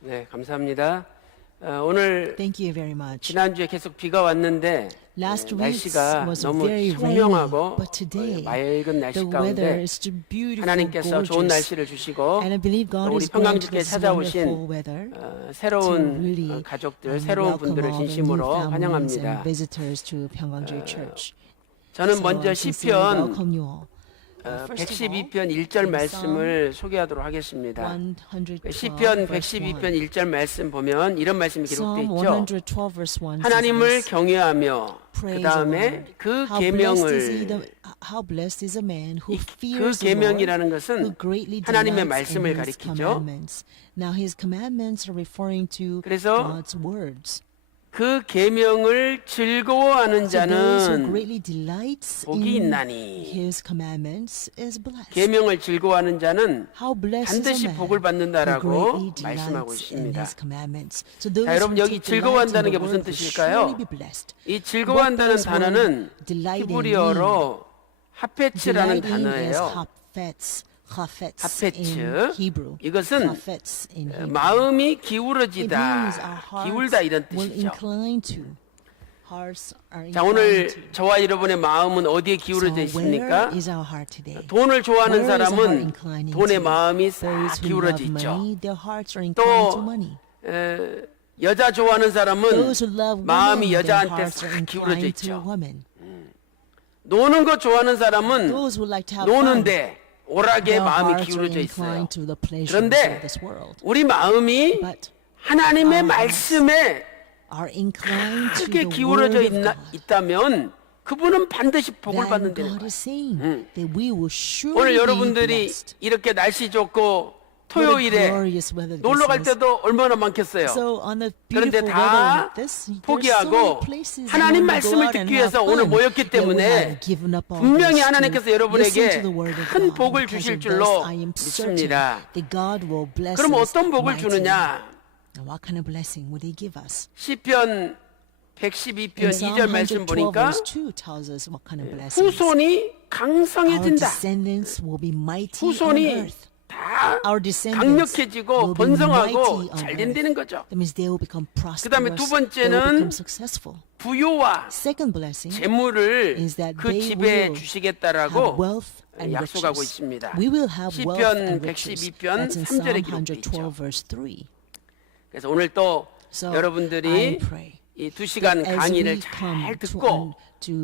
네, 감사합니다. 오늘 Thank you very much. 지난주에 계속 비가 왔는데 Last week 날씨가 was 너무 very rainy, 청명하고 but today 맑은 the 날씨 weather 가운데 is just beautiful, 하나님께서 좋은 gorgeous. 날씨를 주시고 And I believe 또 God 우리 is going to 평강주께 this wonderful 찾아오신 weather to 새로운 really 가족들, 새로운 welcome 분들을 all the new 진심으로 families 환영합니다. and visitors to 평강주 Church. 저는 So 먼저 I sincerely 시편 welcome you all. First of all, 112편 1절 말씀을 소개하도록 하겠습니다. 112 시편 verse 1. 112편 1절 말씀 보면 이런 말씀이 기록되어 Psalm 있죠. 112 verse 1 하나님을 says this, 경외하며 그 Praise the 다음에 Lord. 그 How blessed is a man who 그 fears the Lord, 계명이라는 who 것은 greatly 하나님의 delights 말씀을 in his 가리키죠. commandments. Now his commandments are referring to 그래서 God's words. 그 계명을 즐거워하는 So those who 자는 greatly delights 복이 in 있나니 his commandments is blessed. 계명을 즐거워하는 자는 How blessed is 반드시 a man 복을 who 받는다라고 greatly 말씀하고 delights in 있습니다. his commandments. So those 자, 여러분 who 여기 take delight in 즐거워한다는 the 게 무슨 word will 뜻일까요? surely be blessed. 이 즐거워한다는 What does 단어는 word delight in 히브리어로 하페츠라는 Delighting is 단어예요. hafetz 하페츠. in Hebrew. 이것은 hafetz in Hebrew. 마음이 It means our 기울어지다, hearts 기울다 이런 will 뜻이죠. incline to. Hearts are 자, 오늘 inclined to. 저와 여러분의 마음은 어디에 So 기울어져 where 있습니까? is our heart today? 돈을 좋아하는 Where is our heart 사람은 inclining 돈의 to? 마음이 싹 Those who 기울어져 love 있죠. money, their hearts are inclined to 또 money. 여자 좋아하는 사람은 Those who love 마음이 women, their 여자한테 hearts are 싹 기울어져 inclined to 있죠. women. 노는 거 좋아하는 사람은 Those who like to have fun, 노는데 오락에 their 마음이 hearts are 기울어져 있어요. inclined to the pleasures 그런데 of this world. 우리 마음이 But 하나님의 our 말씀에 are inclined to 크게 the 기울어져 word of God. 있다면 그분은 반드시 복을 Then 받는다는 God 거예요. is saying that we will surely 오늘 be 여러분들이 blessed. 이렇게 날씨 좋고 What a 토요일에 glorious weather this 놀러 갈 is. 때도 얼마나 많겠어요. So on a 그런데 beautiful weather 다 like this, there's so many 포기하고 places 하나님 you want to go 말씀을 out and 듣기 위해서 have 오늘 fun. 모였기 Yet we 때문에 have given up all 분명히 this to 하나님께서 listen 여러분에게 to the word of 큰 God. 복을 Because 주실 of 줄로 this, I am certain 믿습니다. that God will bless 그럼 us 어떤 복을 mightily. 주느냐? And what kind of blessing would He give us? 시편 112편 In Psalm 2절 말씀 112 보니까 verse 2 tells us what kind of blessings. 후손이 Our 강성해진다. descendants will be mighty on 후손이 earth. 다 Our descendants 강력해지고 will be 번성하고 mighty on 잘 earth. 된다는 거죠. That means they will become 그다음에 두 prosperous. They will 번째는 become successful. 부요와 Second blessing 재물을 is that 그 they 집에 will have 주시겠다라고 wealth and 약속하고 riches. 있습니다. We will have wealth 시편 and riches. 112편 That's in Psalm 3절에 기록되어 112 있죠. verse 3. 그래서 오늘 또 So I 여러분들이 pray 이 2시간 that as 강의를 we come 잘 to 듣고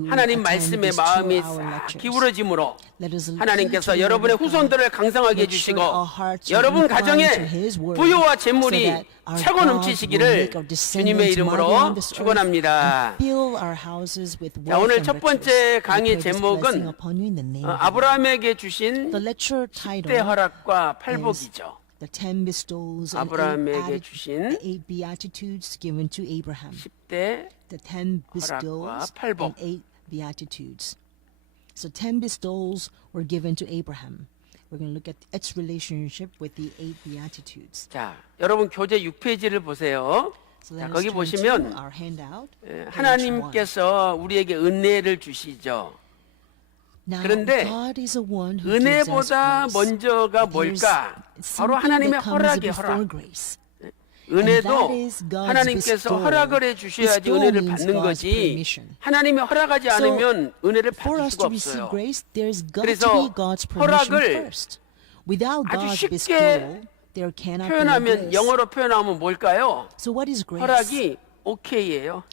하나님 attend 말씀에 these 마음이 2-hour 싹 lectures, 기울어짐으로 let us 하나님께서 listen to the 여러분의 word of God. 후손들을 강성하게 Make 해주시고 sure our hearts are 여러분 inclined 가정에 to His word, 부요와 so 재물이 that our 차고 God will 넘치시기를 make our 주님의 descendants mighty on 이름으로 this earth 축원합니다. and fill our houses with 자, wealth 오늘 and 첫 번째 riches. I 강의 pray this blessing 제목은 upon you in the name of the Lord. 아브라함에게 주신 The lecture 10대 title 허락과 팔복이죠. The 10 bestowals and 아브라함에게 8 주신 beatitudes given to Abraham. 10대 The 10 bestowals 팔복. and 8 beatitudes. So 10 bestowals were given to Abraham. We're going to look at its relationship with the 8 beatitudes. 자, 여러분 교재 6페이지를 보세요. So 자, let 거기 us turn 보시면 to our handout. page 하나님께서 우리에게 은혜를 주시죠. Now, 그런데 God is the one who gives us 은혜보다 grace. 먼저가 But there's 뭘까? 바로 something 하나님의 that comes 허락의 before 허락. grace. 은혜도 And that is God's 하나님께서 bestow. 허락을 해주셔야지 Bestow 은혜를 means 받는 God's 거지 permission. 하나님이 허락하지 So, 않으면 은혜를 For 받을 us 수가 to receive 없어요. grace, there's got 그래서 to be God's permission 허락을 first. Without 아주 God's 쉽게 bestowal, there cannot be 표현하면 grace. 영어로 표현하면 뭘까요? So what is grace? 허락이 오케이예요.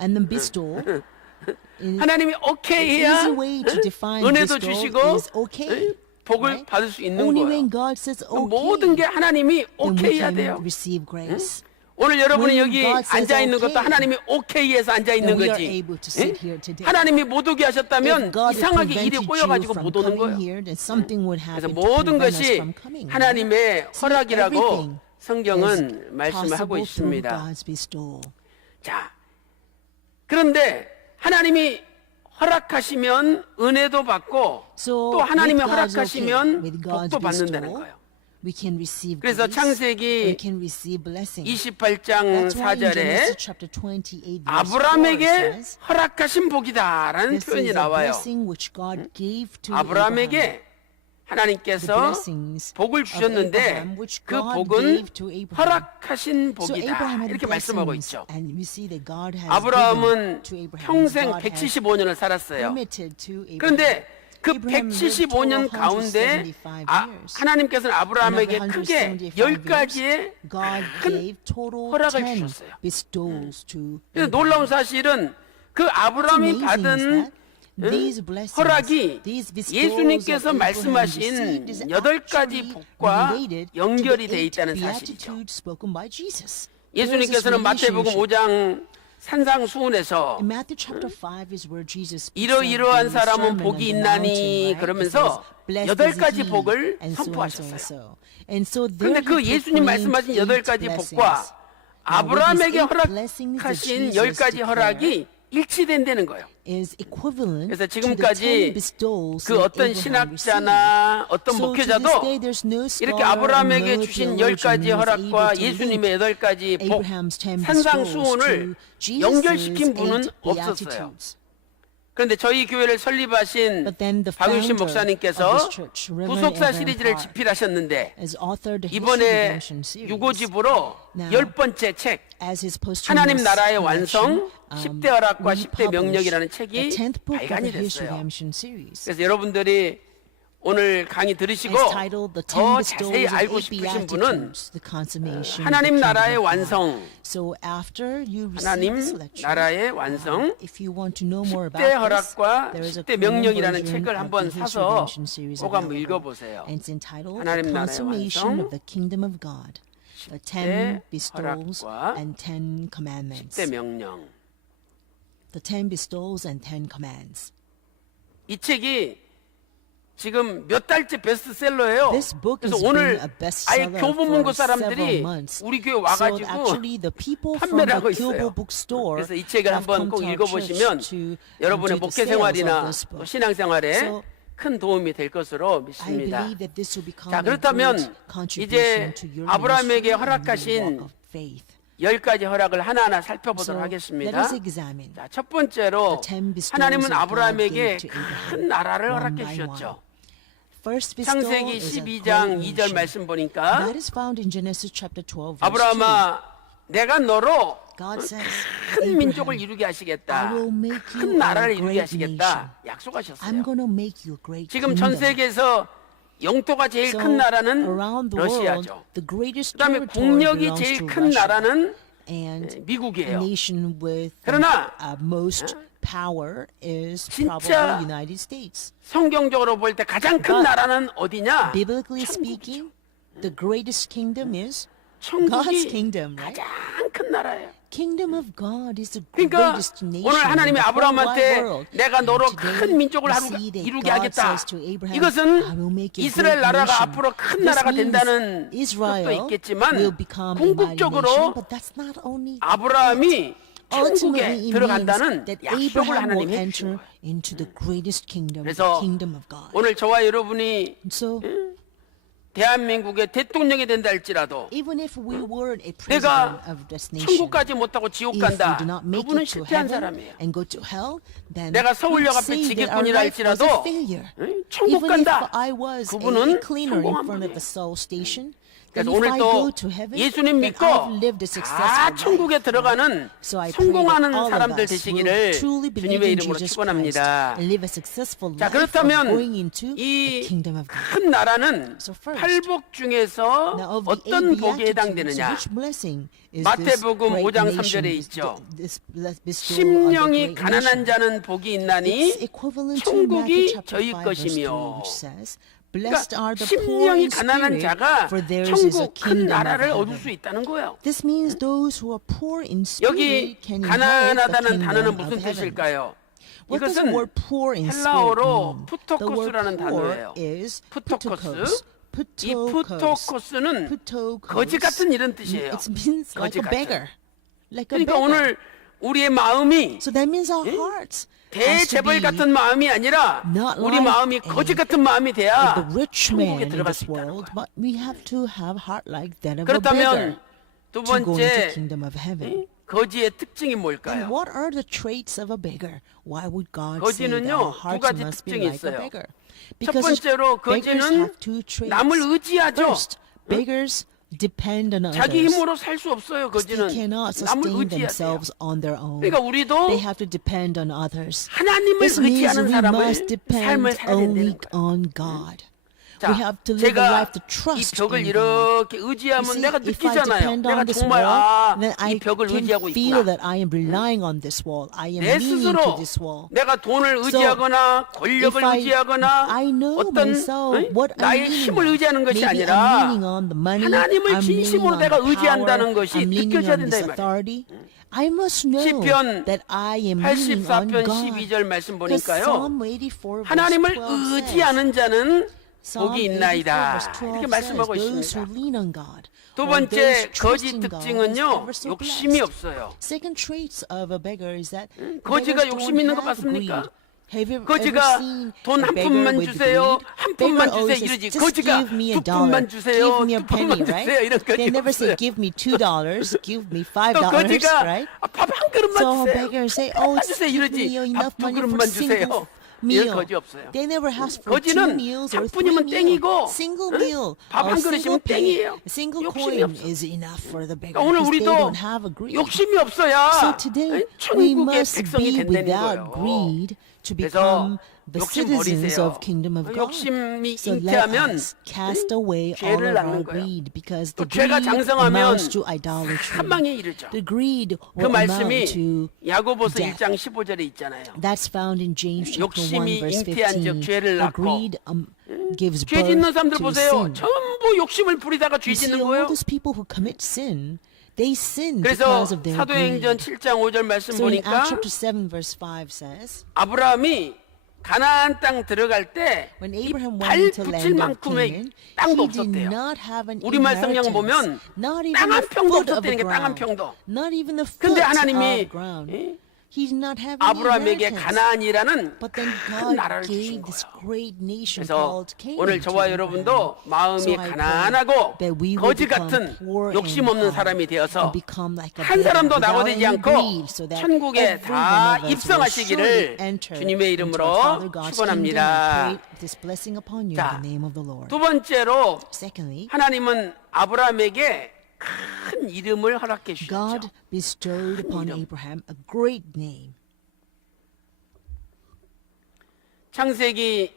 And the bestowal is 하나님이 오케이해야 easy way to define 은혜도 bestow 주시고 is okay. 복을 right? 받을 수 있는 Only 거예요. when God says okay, 모든 게 하나님이 then we 오케이해야 can 돼요. receive grace. 오늘 여러분이 When 여기 God says 앉아 있는 것도 okay, 하나님이 오케이해서 앉아 있는 then we are 거지. able to sit here today. 하나님이 못 오게 하셨다면 If God 이상하게 일이 prevented you 꼬여가지고 from 못 오는 coming 거예요. here, then something would 그래서 happen to 모든 prevent us 것이 from coming. 하나님의 허락이라고 everything 성경은 is 말씀을 하고 possible through 있습니다. God's bestowal. 자, 그런데 하나님이 허락하시면 은혜도 받고 So 또 하나님이 with God's 허락하시면 okay, with God's 복도 받는다는 bestowal, 거예요. we can receive 그래서 grace, 창세기 we can receive blessing. 28장 That's why in Genesis 4절에 chapter 28 verse 4 it 아브라함에게 says, 허락하신 복이다라는 this 표현이 is a 나와요. blessing which God gave to 아브라함에게 Abraham. 하나님께서 blessings 복을 of 주셨는데 Abraham, which 그 God 복은 gave to Abraham. 허락하신 So Abraham 복이다 had 이렇게 말씀하고 blessings, 있죠. and we see that God has 아브라함은 given to Abraham. 평생 God has 175년을 살았어요. permitted to Abraham. 그런데 그 Abraham lived 175년 for 가운데 175 years. 하나님께서는 아브라함에게 And of 크게 175 10가지의 God 큰 gave total 허락을 10 주셨어요. bestows to 그래서 Abraham. 놀라운 사실은 그 What's 아브라함이 amazing is 받은 that these blessings, 허락이 these bestowals 예수님께서 that Abraham 말씀하신 received is 8가지 actually 복과 related to 연결이 the 돼 8 있다는 사실이죠. beatitudes spoken by Jesus. 예수님께서는 There is this 마태복음 relationship. 5장 산상수훈에서 In Matthew chapter 5 is where Jesus speaks 이러이러한 of the 사람은 sermon on 복이 the 있나니 mountain, right? 그러면서 It says, "Blessed is 8가지 he," 복을 and so and so and 선포하셨어요. so. And so 그런데 there 그 he 예수님 proclaimed 말씀하신 8 8가지 blessings. 복과 Now, with 아브라함에게 these 8 blessings that 허락하신 Jesus 10가지 declared 허락이 일치된다는 거예요. is equivalent 그래서 to the 10 지금까지 bestowals 그 that 어떤 Abraham received. 신학자나 어떤 So to 목회자도 this day, there's no 이렇게 scholar, 아브라함에게 no 주신 theologian 10가지 who is 허락과 able to 예수님의 link 8가지 복, Abraham's 10 산상수훈을 bestowals to 연결시킨 Jesus' 분은 8 없었어요. beatitudes. 그런데 저희 교회를 설립하신 But then the 박윤신 founder 목사님께서 of this church, Reverend 구속사 Evan 시리즈를 Park, 집필하셨는데 has authored the History 이번에 Redemption series. 유고집으로 Now, 10번째 책 As his 하나님 posthumous 나라의 collection, 완성 10대 허락과 10대 republished 명령이라는 the 책이 10th book of 발간이 the History 됐어요. Redemption series. 그래서 여러분들이 오늘 강의 들으시고 It's titled The 10 더 자세히 Bestowals 알고 of 8 싶으신 분은 Beatitudes, the consummation of 하나님 the 나라의 kingdom of God. 완성 So after you receive 하나님 this lecture, 나라의 완성 if you want to know more 10대 about this, 허락과 there is a 10대 Korean 명령이라는 version 책을 of 한번 the History 사서 Redemption series 꼭 한번 available. 읽어보세요. And it's entitled 하나님 The 나라의 Consummation 완성, of the Kingdom of God, the 10 bestowals 허락과 and 10 commandments. 10대 명령. The 10 bestowals and 10 commands. 이 책이 지금 몇 달째 베스트셀러예요. This book 그래서 has 오늘 been a 아예 bestseller 교보문고 for several 사람들이 months. 우리 교회 So 와가지고 actually, the people from 판매를 the 하고 Kyobo 있어요. bookstore 그래서 이 책을 have 한번 come 꼭 to our 읽어보시면 church to 여러분의 do the 목회 sales of 생활이나 this 또 book. 신앙생활에 So 큰 도움이 될 것으로 I 믿습니다. believe that this will become 자, a great 그렇다면 contribution 이제 to your 아브라함에게 ministry and your 허락하신 walk of faith. 10가지 허락을 하나하나 So 살펴보도록 let 하겠습니다. us examine 자, 첫 번째로 the 10 bestowals 하나님은 that God 아브라함에게 gave to Abraham, 큰 나라를 one 허락해 by 주셨죠. one. First bestow 창세기 is a 12장 great 2절 nation. 말씀 보니까 That is found in Genesis chapter 12 verse 2. 아브라함아 내가 너로 God says, 큰 민족을 Abraham, 이루게 하시겠다. I will make you 큰 나라를 a 이루게 great 하시겠다. I'm 약속하셨어요. going to make you a great 지금 전 kingdom. 세계에서 영토가 제일 So, 큰 나라는 around the world, 러시아죠. the greatest 그다음에 territory 국력이 belongs 제일 to 큰 Russia. 나라는 And a 미국이에요. nation with 그러나 most power is 진짜 probably United States. 성경적으로 볼 때 가장 큰 But 나라는 어디냐? Biblically speaking, the greatest kingdom is God's 천국이 kingdom, right? 가장 큰 나라예요. Kingdom of God is the 그러니까 greatest nation 오늘 in 하나님이 the whole wide 아브라함한테 world. 내가 And 너로 today 큰 민족을 we see that 이루게 God 하겠다. says to Abraham, I 이것은 will make you a 이스라엘 great 나라가 nation. 앞으로 큰 This 나라가 means 된다는 뜻도 Israel 있겠지만 will become a mighty nation, 궁극적으로 but that's not only 아브라함이 ultimately 천국에 it means 들어간다는 that 약속을 Abraham 하나님이 will 해주신 enter 거예요. into the greatest kingdom, the 그래서 kingdom of God. 오늘 저와 여러분이 So 대한민국의 대통령이 된다 할지라도 even if we were a 내가 president of this nation, 천국까지 못하고 지옥 if we 간다. do not make 그분은 it to 실패한 heaven 사람이에요. and go to hell, then 내가 we 서울역 앞에 say that our 지게꾼이라 life was a 할지라도 failure. 응? 천국 Even 간다. if I was a 그분은 cleaner in 성공한 front of 분이에요. the Seoul station, 그래서 then if 오늘 I 또 go to heaven, 예수님 then 믿고 I've lived a 다 successful 천국에 life. 들어가는 So I pray that 성공하는 all of 사람들 us 되시기를 will truly believe 주님의 in 이름으로 Jesus Christ 축원합니다. and live a successful 자, life of 그렇다면 going into 이 the kingdom of God. 큰 나라는 So first, 팔복 중에서 Now, of the 어떤 eight 복에 beatitudes, 해당되느냐? which blessing is 마태복음 this 5장 great nation, 3절에 있죠. this bestowal of the 심령이 great 가난한 nation? 자는 복이 It's 있나니 equivalent to Matthew 천국이 chapter 저희 5 verse 3, 것이며. which says, Blessed are the poor 심령이 in 가난한 spirit, 자가 for theirs is a 천국 큰 kingdom of 나라를 얻을 heaven. 수 있다는 거예요. This means those who are poor in 여기 spirit can inherit the 가난하다는 kingdom 단어는 of 무슨 heaven. 뜻일까요? What does the 이것은 word poor in spirit 헬라어로 mean? The word 푸토코스라는 poor 단어예요. is 푸토코스. putos. 이 푸토코스는 Putokos. 거지 같은 이런 뜻이에요. It means like 거지 a 같은. beggar. Like a 그러니까 beggar. 오늘 우리의 마음이 So that means our hearts has to 대재벌 be 같은 마음이 아니라 not 우리 like 마음이 거지 같은 마음이 like 돼야 the rich 천국에 man in 들어갈 this 수 있다는 world, 거예요. but we have to have heart like that of a beggar 그렇다면 두 to go into the 번째 kingdom of heaven. 거지의 특징이 And 뭘까요? what are the traits of a beggar? Why would God say that 거지는요, our 두 hearts 가지 must be 특징이 like a 있어요. beggar? 첫 Because 번째로 beggars 거지는 have two traits. 남을 의지하죠. First, beggars depend on 자기 others. 힘으로 살 수 없어요. They 거지는 cannot 남을 sustain 의지해야 돼요. themselves on their own. 그러니까 우리도 They have to depend on others. 하나님을 This means 의지하는 we 사람을 must depend 삶을 살아야 only 된다는 거예요. on God. 자, We have to live a 제가 life to 이 trust 벽을 in God. 이렇게 의지하면 You see, 내가 if I 느끼잖아요. depend 내가 on this 정말 wall, then 이 I 벽을 can 의지하고 feel 있구나. that I am relying on this wall. I am 내 leaning 스스로 to this wall. 내가 돈을 So, 의지하거나 권력을 if 의지하거나 I know 어떤 myself what 나의 I'm leaning 힘을 on. 의지하는 것이 Maybe I'm 아니라 leaning on the money, 하나님을 I'm leaning 진심으로 on 내가 the 의지한다는 power, 것이 I'm leaning 느껴져야 on 된다 this 이 말이에요. authority. I must know 시편 that I am leaning on 84편 God. 12절 말씀 Because 보니까요. Psalm 84 verse 하나님을 12 says, 의지하는 자는 Psalm 복이 84 있나이다. verse 12 이렇게 says, 말씀하고 those who 있습니다. lean on God, 두 or those 번째 거지 trusting God is 특징은요. ever so 욕심이 blessed. 없어요. Second traits of a beggar is that 거지가 beggars 욕심 don't 있는 거 have 봤습니까? greed. Have you ever 거지가 seen 돈 a 한 beggar 푼만 with 주세요. greed? 한 Beggar 푼만 always 주세요. says, 이러지. just 거지가 give me a 두 dollar, 푼만 주세요. give me a 두 penny, 푼만 right? 주세요. 이런 거지 They never say 없어요. give me $2, give me 또 $5, 거지가 right? 밥 한 그릇만 So 주세요. beggars say, 한 oh, 그릇만 주세요. give 이러지. me enough 밥 두 money for 그릇만 a single 주세요. 이런 meal. 거지 없어요. They never ask for two 거지는 meals 한 or three 푼이면 meals. 땡이고, Single 응? meal, 밥한 or single 그릇이면 penny, 땡이에요. a single 욕심이 coin 없어. is enough for the beggar 그러니까 오늘 because they 우리도 don't have a greed. 욕심이 So 없어야 today we 천국의 must 백성이 be 된다는 without 거예요. greed to 그래서 become the 욕심 citizens 버리세요. of kingdom of God. 욕심이 So let 잉태하면 us cast away all 죄를 of our 낳는 거예요. greed because 또 the 죄가 greed 장성하면 amounts to idolatry. 사망에 이르죠. The greed 그 will amount 말씀이 to 야고보서 death. 1장 15절에 있잖아요. That's found in James chapter 1 욕심이 verse 잉태한 즉 15. 죄를 The 낳고 greed gives 죄 짓는 birth 사람들 to 보세요. sin. 전부 욕심을 부리다가 죄 You see, 짓는 all 거예요. those people who commit sin, they sin 그래서 because of their 사도행전 greed. 7장 5절 말씀 So in 보니까 Acts chapter 7 verse 5 says, 아브라함이 가나안 땅 들어갈 때 when 이 Abraham 발 went into 붙일 land of 만큼의 Canaan, 땅도 he did 없었대요. not have an 우리말 성경 보면 inheritance, not even 땅 a 한 평도 foot of the 없었다니까, 땅 한 ground, 평도. not even a foot 근데 하나님이 of ground. 예? He did not have any 아브라함에게 inheritance. 가나안이라는 But then 큰 God 나라를 gave 주신 this 거예요. great nation 그래서 called Canaan 오늘 to 저와 Abraham. 여러분도 마음이 So I pray 가난하고 that we will 거지 become 같은 poor 욕심 in 없는 heart 사람이 되어서 and become like a 한 beggar 사람도 without 낙오되지 any 않고 greed, so that 천국에 every 다 one of us will 입성하시기를 surely enter 주님의 into 이름으로 our Father God's kingdom. I 축원합니다. pray this blessing upon you 자, in the name of the Lord. 두 번째로 Secondly, 하나님은 아브라함에게 큰 이름을 허락해 주셨죠. God bestowed upon 이름. Abraham a great name. 창세기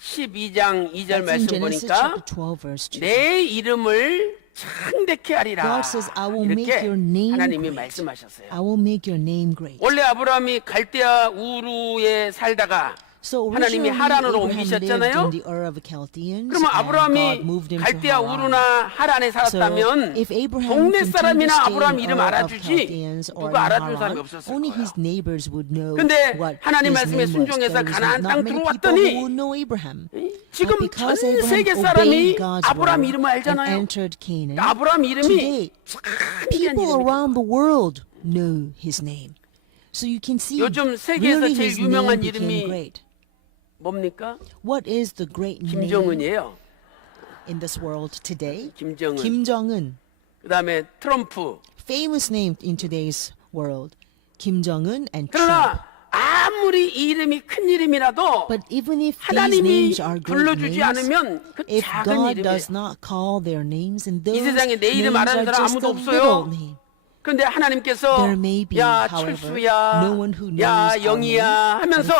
12장 2절 That's in 말씀 Genesis 보니까 chapter 12 verse 2. 내 이름을 창대케 하리라. God says, I will make 이렇게 your name 하나님이 great. 말씀하셨어요. I will make your name great. 원래 아브라함이 갈대아 우루에 살다가 So 하나님이 originally 하란으로 Abraham lived 옮기셨잖아요. in the Ur of the Chaldeans, 그러면 and God 아브라함이 moved him to 갈대아 Haran. 우루나 하란에 살았다면 So if Abraham 동네 continued to 사람이나 stay 아브라함 in 이름 Ur of 알아주지 Chaldeans or 누가 in 알아주는 사람이 Haran, 없었을 only 거예요. his neighbors would know 근데 what 하나님 his 말씀에 name was. 순종해서 There was 가나안 not 땅 many people 들어왔더니 who would know Abraham. 지금 전 Because Abraham 세계 obeyed 사람이 God's 아브라함 word 이름을 and 알잖아요. entered Canaan, 아브라함 이름이 today 참 귀한 people 이름이에요. around the world know his name. So you can see 요즘 세계에서 really 제일 his 유명한 name became 이름이 great. 뭡니까? What is the great name 김정은이에요. in this world today? 김정은. Kim Jong-un. 그다음에 트럼프. Famous name in today's world. Kim Jong-un and Trump. 그러나 아무리 이 이름이 큰 이름이라도 But even if these 하나님이 names are great 불러주지 names, 않으면 그 if 작은 God 이름이에요. does not call their names, and those 세상에 내 이름 names 알아는 are 사람 just 아무도 a 없어요. little name. 근데 하나님께서 There may be, 야 however, 철수야, no one who knows 야 our 영이야 name. 하면서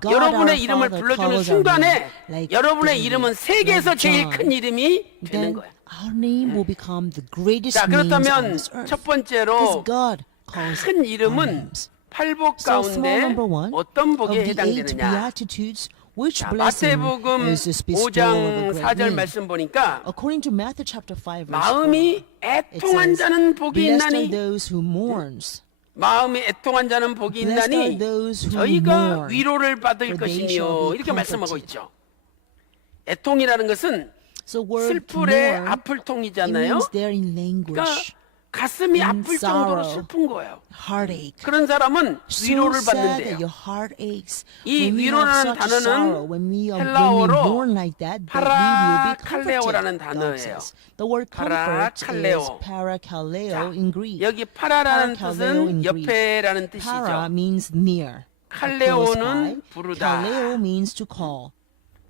God, 여러분의 our 이름을 Father, 불러주는 calls our 순간에 name, like 여러분의 David, 이름은 세계에서 like 제일 John. 큰 이름이 되는 Then 거예요. our name will become the greatest 자 names on 그렇다면 this earth. 첫 Because 번째로 God calls 큰 our 이름은 names. 팔복 So small 가운데 number one 어떤 of 복에 the 8 해당되느냐? beatitudes, which 자, blessing 마태복음 is this bestow of 5장 a great 4절 name? 말씀 보니까 According to Matthew chapter 5 verse 4, 마음이 it 애통한 says, 자는 복이 Blessed are 있나니 those who mourns. 마음이 애통한 자는 복이 Blessed are 있나니 those who 저희가 mourn, 위로를 받을 for they shall 것이며 be 이렇게 말씀하고 comforted. 있죠. 애통이라는 것은 So word 슬플의 mourn, 아플 it 통이잖아요. means they're in 그러니까 languish. 가슴이 in 아플 정도로 sorrow, 슬픈 거예요. heartache. 그런 사람은 So 위로를 sad that 받는데요. your heart aches. 이 When we have 위로라는 such sorrow, 단어는 when we 헬라어로 mourn like that we will be 파라칼레오라는 comforted. God 단어예요. says. The word comfort is 파라칼레오. parakaleo in Greek. 여기 파라라는 parakaleo in 뜻은 Greek. 옆에라는 Para 뜻이죠. means near. 칼레오는 close by. 부르다. Kaleo means to call.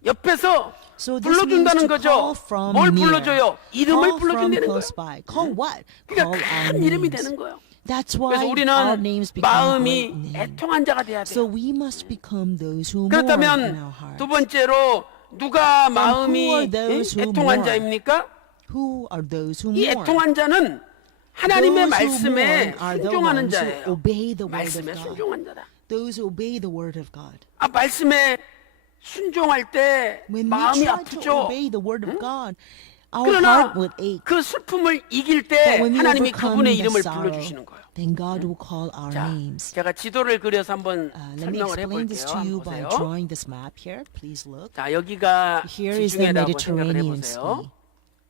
옆에서 So this means 불러준다는 to 거죠. call from 뭘 near. 불러줘요? 이름을 Call from 불러준다는 거예요. close by. Call what? 그러니까 Call our 큰 이름이 names. 되는 거예요. That's 그래서 why our 우리는 names become great 마음이 names. 애통한 자가 돼야 So 돼요. we must become those who mourn in our 그렇다면 hearts. 두 번째로 누가 who 마음이 are those who 애통한 mourn? 자입니까? Who are those who 이 mourn? 애통한 자는 하나님의 Those who 말씀에 mourn are the 순종하는 ones who 자예요. obey the word of 말씀에 God. 순종한 자다. Those who obey the word of God. 아, 말씀에 순종할 때 When we 마음이 try to 아프죠. obey the word of God, our 그러나 heart will ache. 그 슬픔을 이길 But 때 when we 하나님이 overcome 그분의 the 이름을 sorrow, 불러주시는 거예요. then God will call our 자, names. 제가 지도를 그려서 한번 Let me 설명을 explain this 해볼게요. to you 한번 by 보세요. drawing this map here. Please look. 자, 여기가 Here is the 지중해라고 생각을 Mediterranean 해보세요. Sea.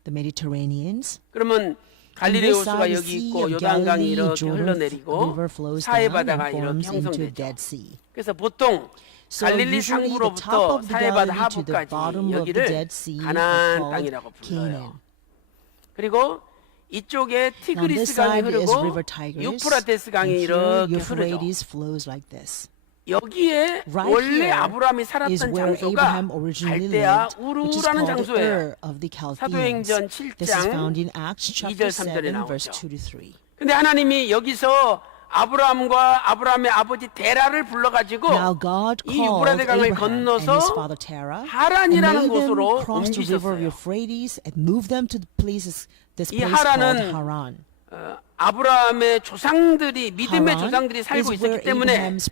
The Mediterraneans. 그러면 On this 갈릴레오수가 side, the 여기 Sea 있고 of 요단강이 Galilee, 이렇게 Jordan 흘러내리고 River flows 사해 down 바다가 and 이렇게 forms into 형성되죠. Dead Sea. 그래서 보통 So 갈릴리 usually the top 상부로부터 of the 사해 바다 Galilee to the 하부까지 bottom of the 여기를 Dead Sea are 가나안 called 땅이라고 Canaan. 불러요. 그리고 이쪽에 Now 티그리스 this 강이 side is 흐르고 River Tigris, 유프라테스 and 강이 here 이렇게 흐르죠. Euphrates flows like this. 여기에 Right 원래 here 아브라함이 is 살았던 where 장소가 Abraham originally 갈대아 lived, which is 우르라는 called 장소예요. Ur of the Chaldeans. 사도행전 This is 7장 found in Acts 2절 chapter 3절에 7, verse 나오죠. 2 to 3. 근데 하나님이 여기서 아브라함과 아브라함의 아버지 데라를 불러가지고 Now God 이 called 유브라데 강을 Abraham and his 건너서 father Terah and 하란이라는 made them 곳으로 cross the river 옮기셨어요. Euphrates and moved them to the this 이 place called 하란은 Haran. 아브라함의 조상들이 믿음의 Haran 조상들이 살고 is where 있었기 때문에 Abraham's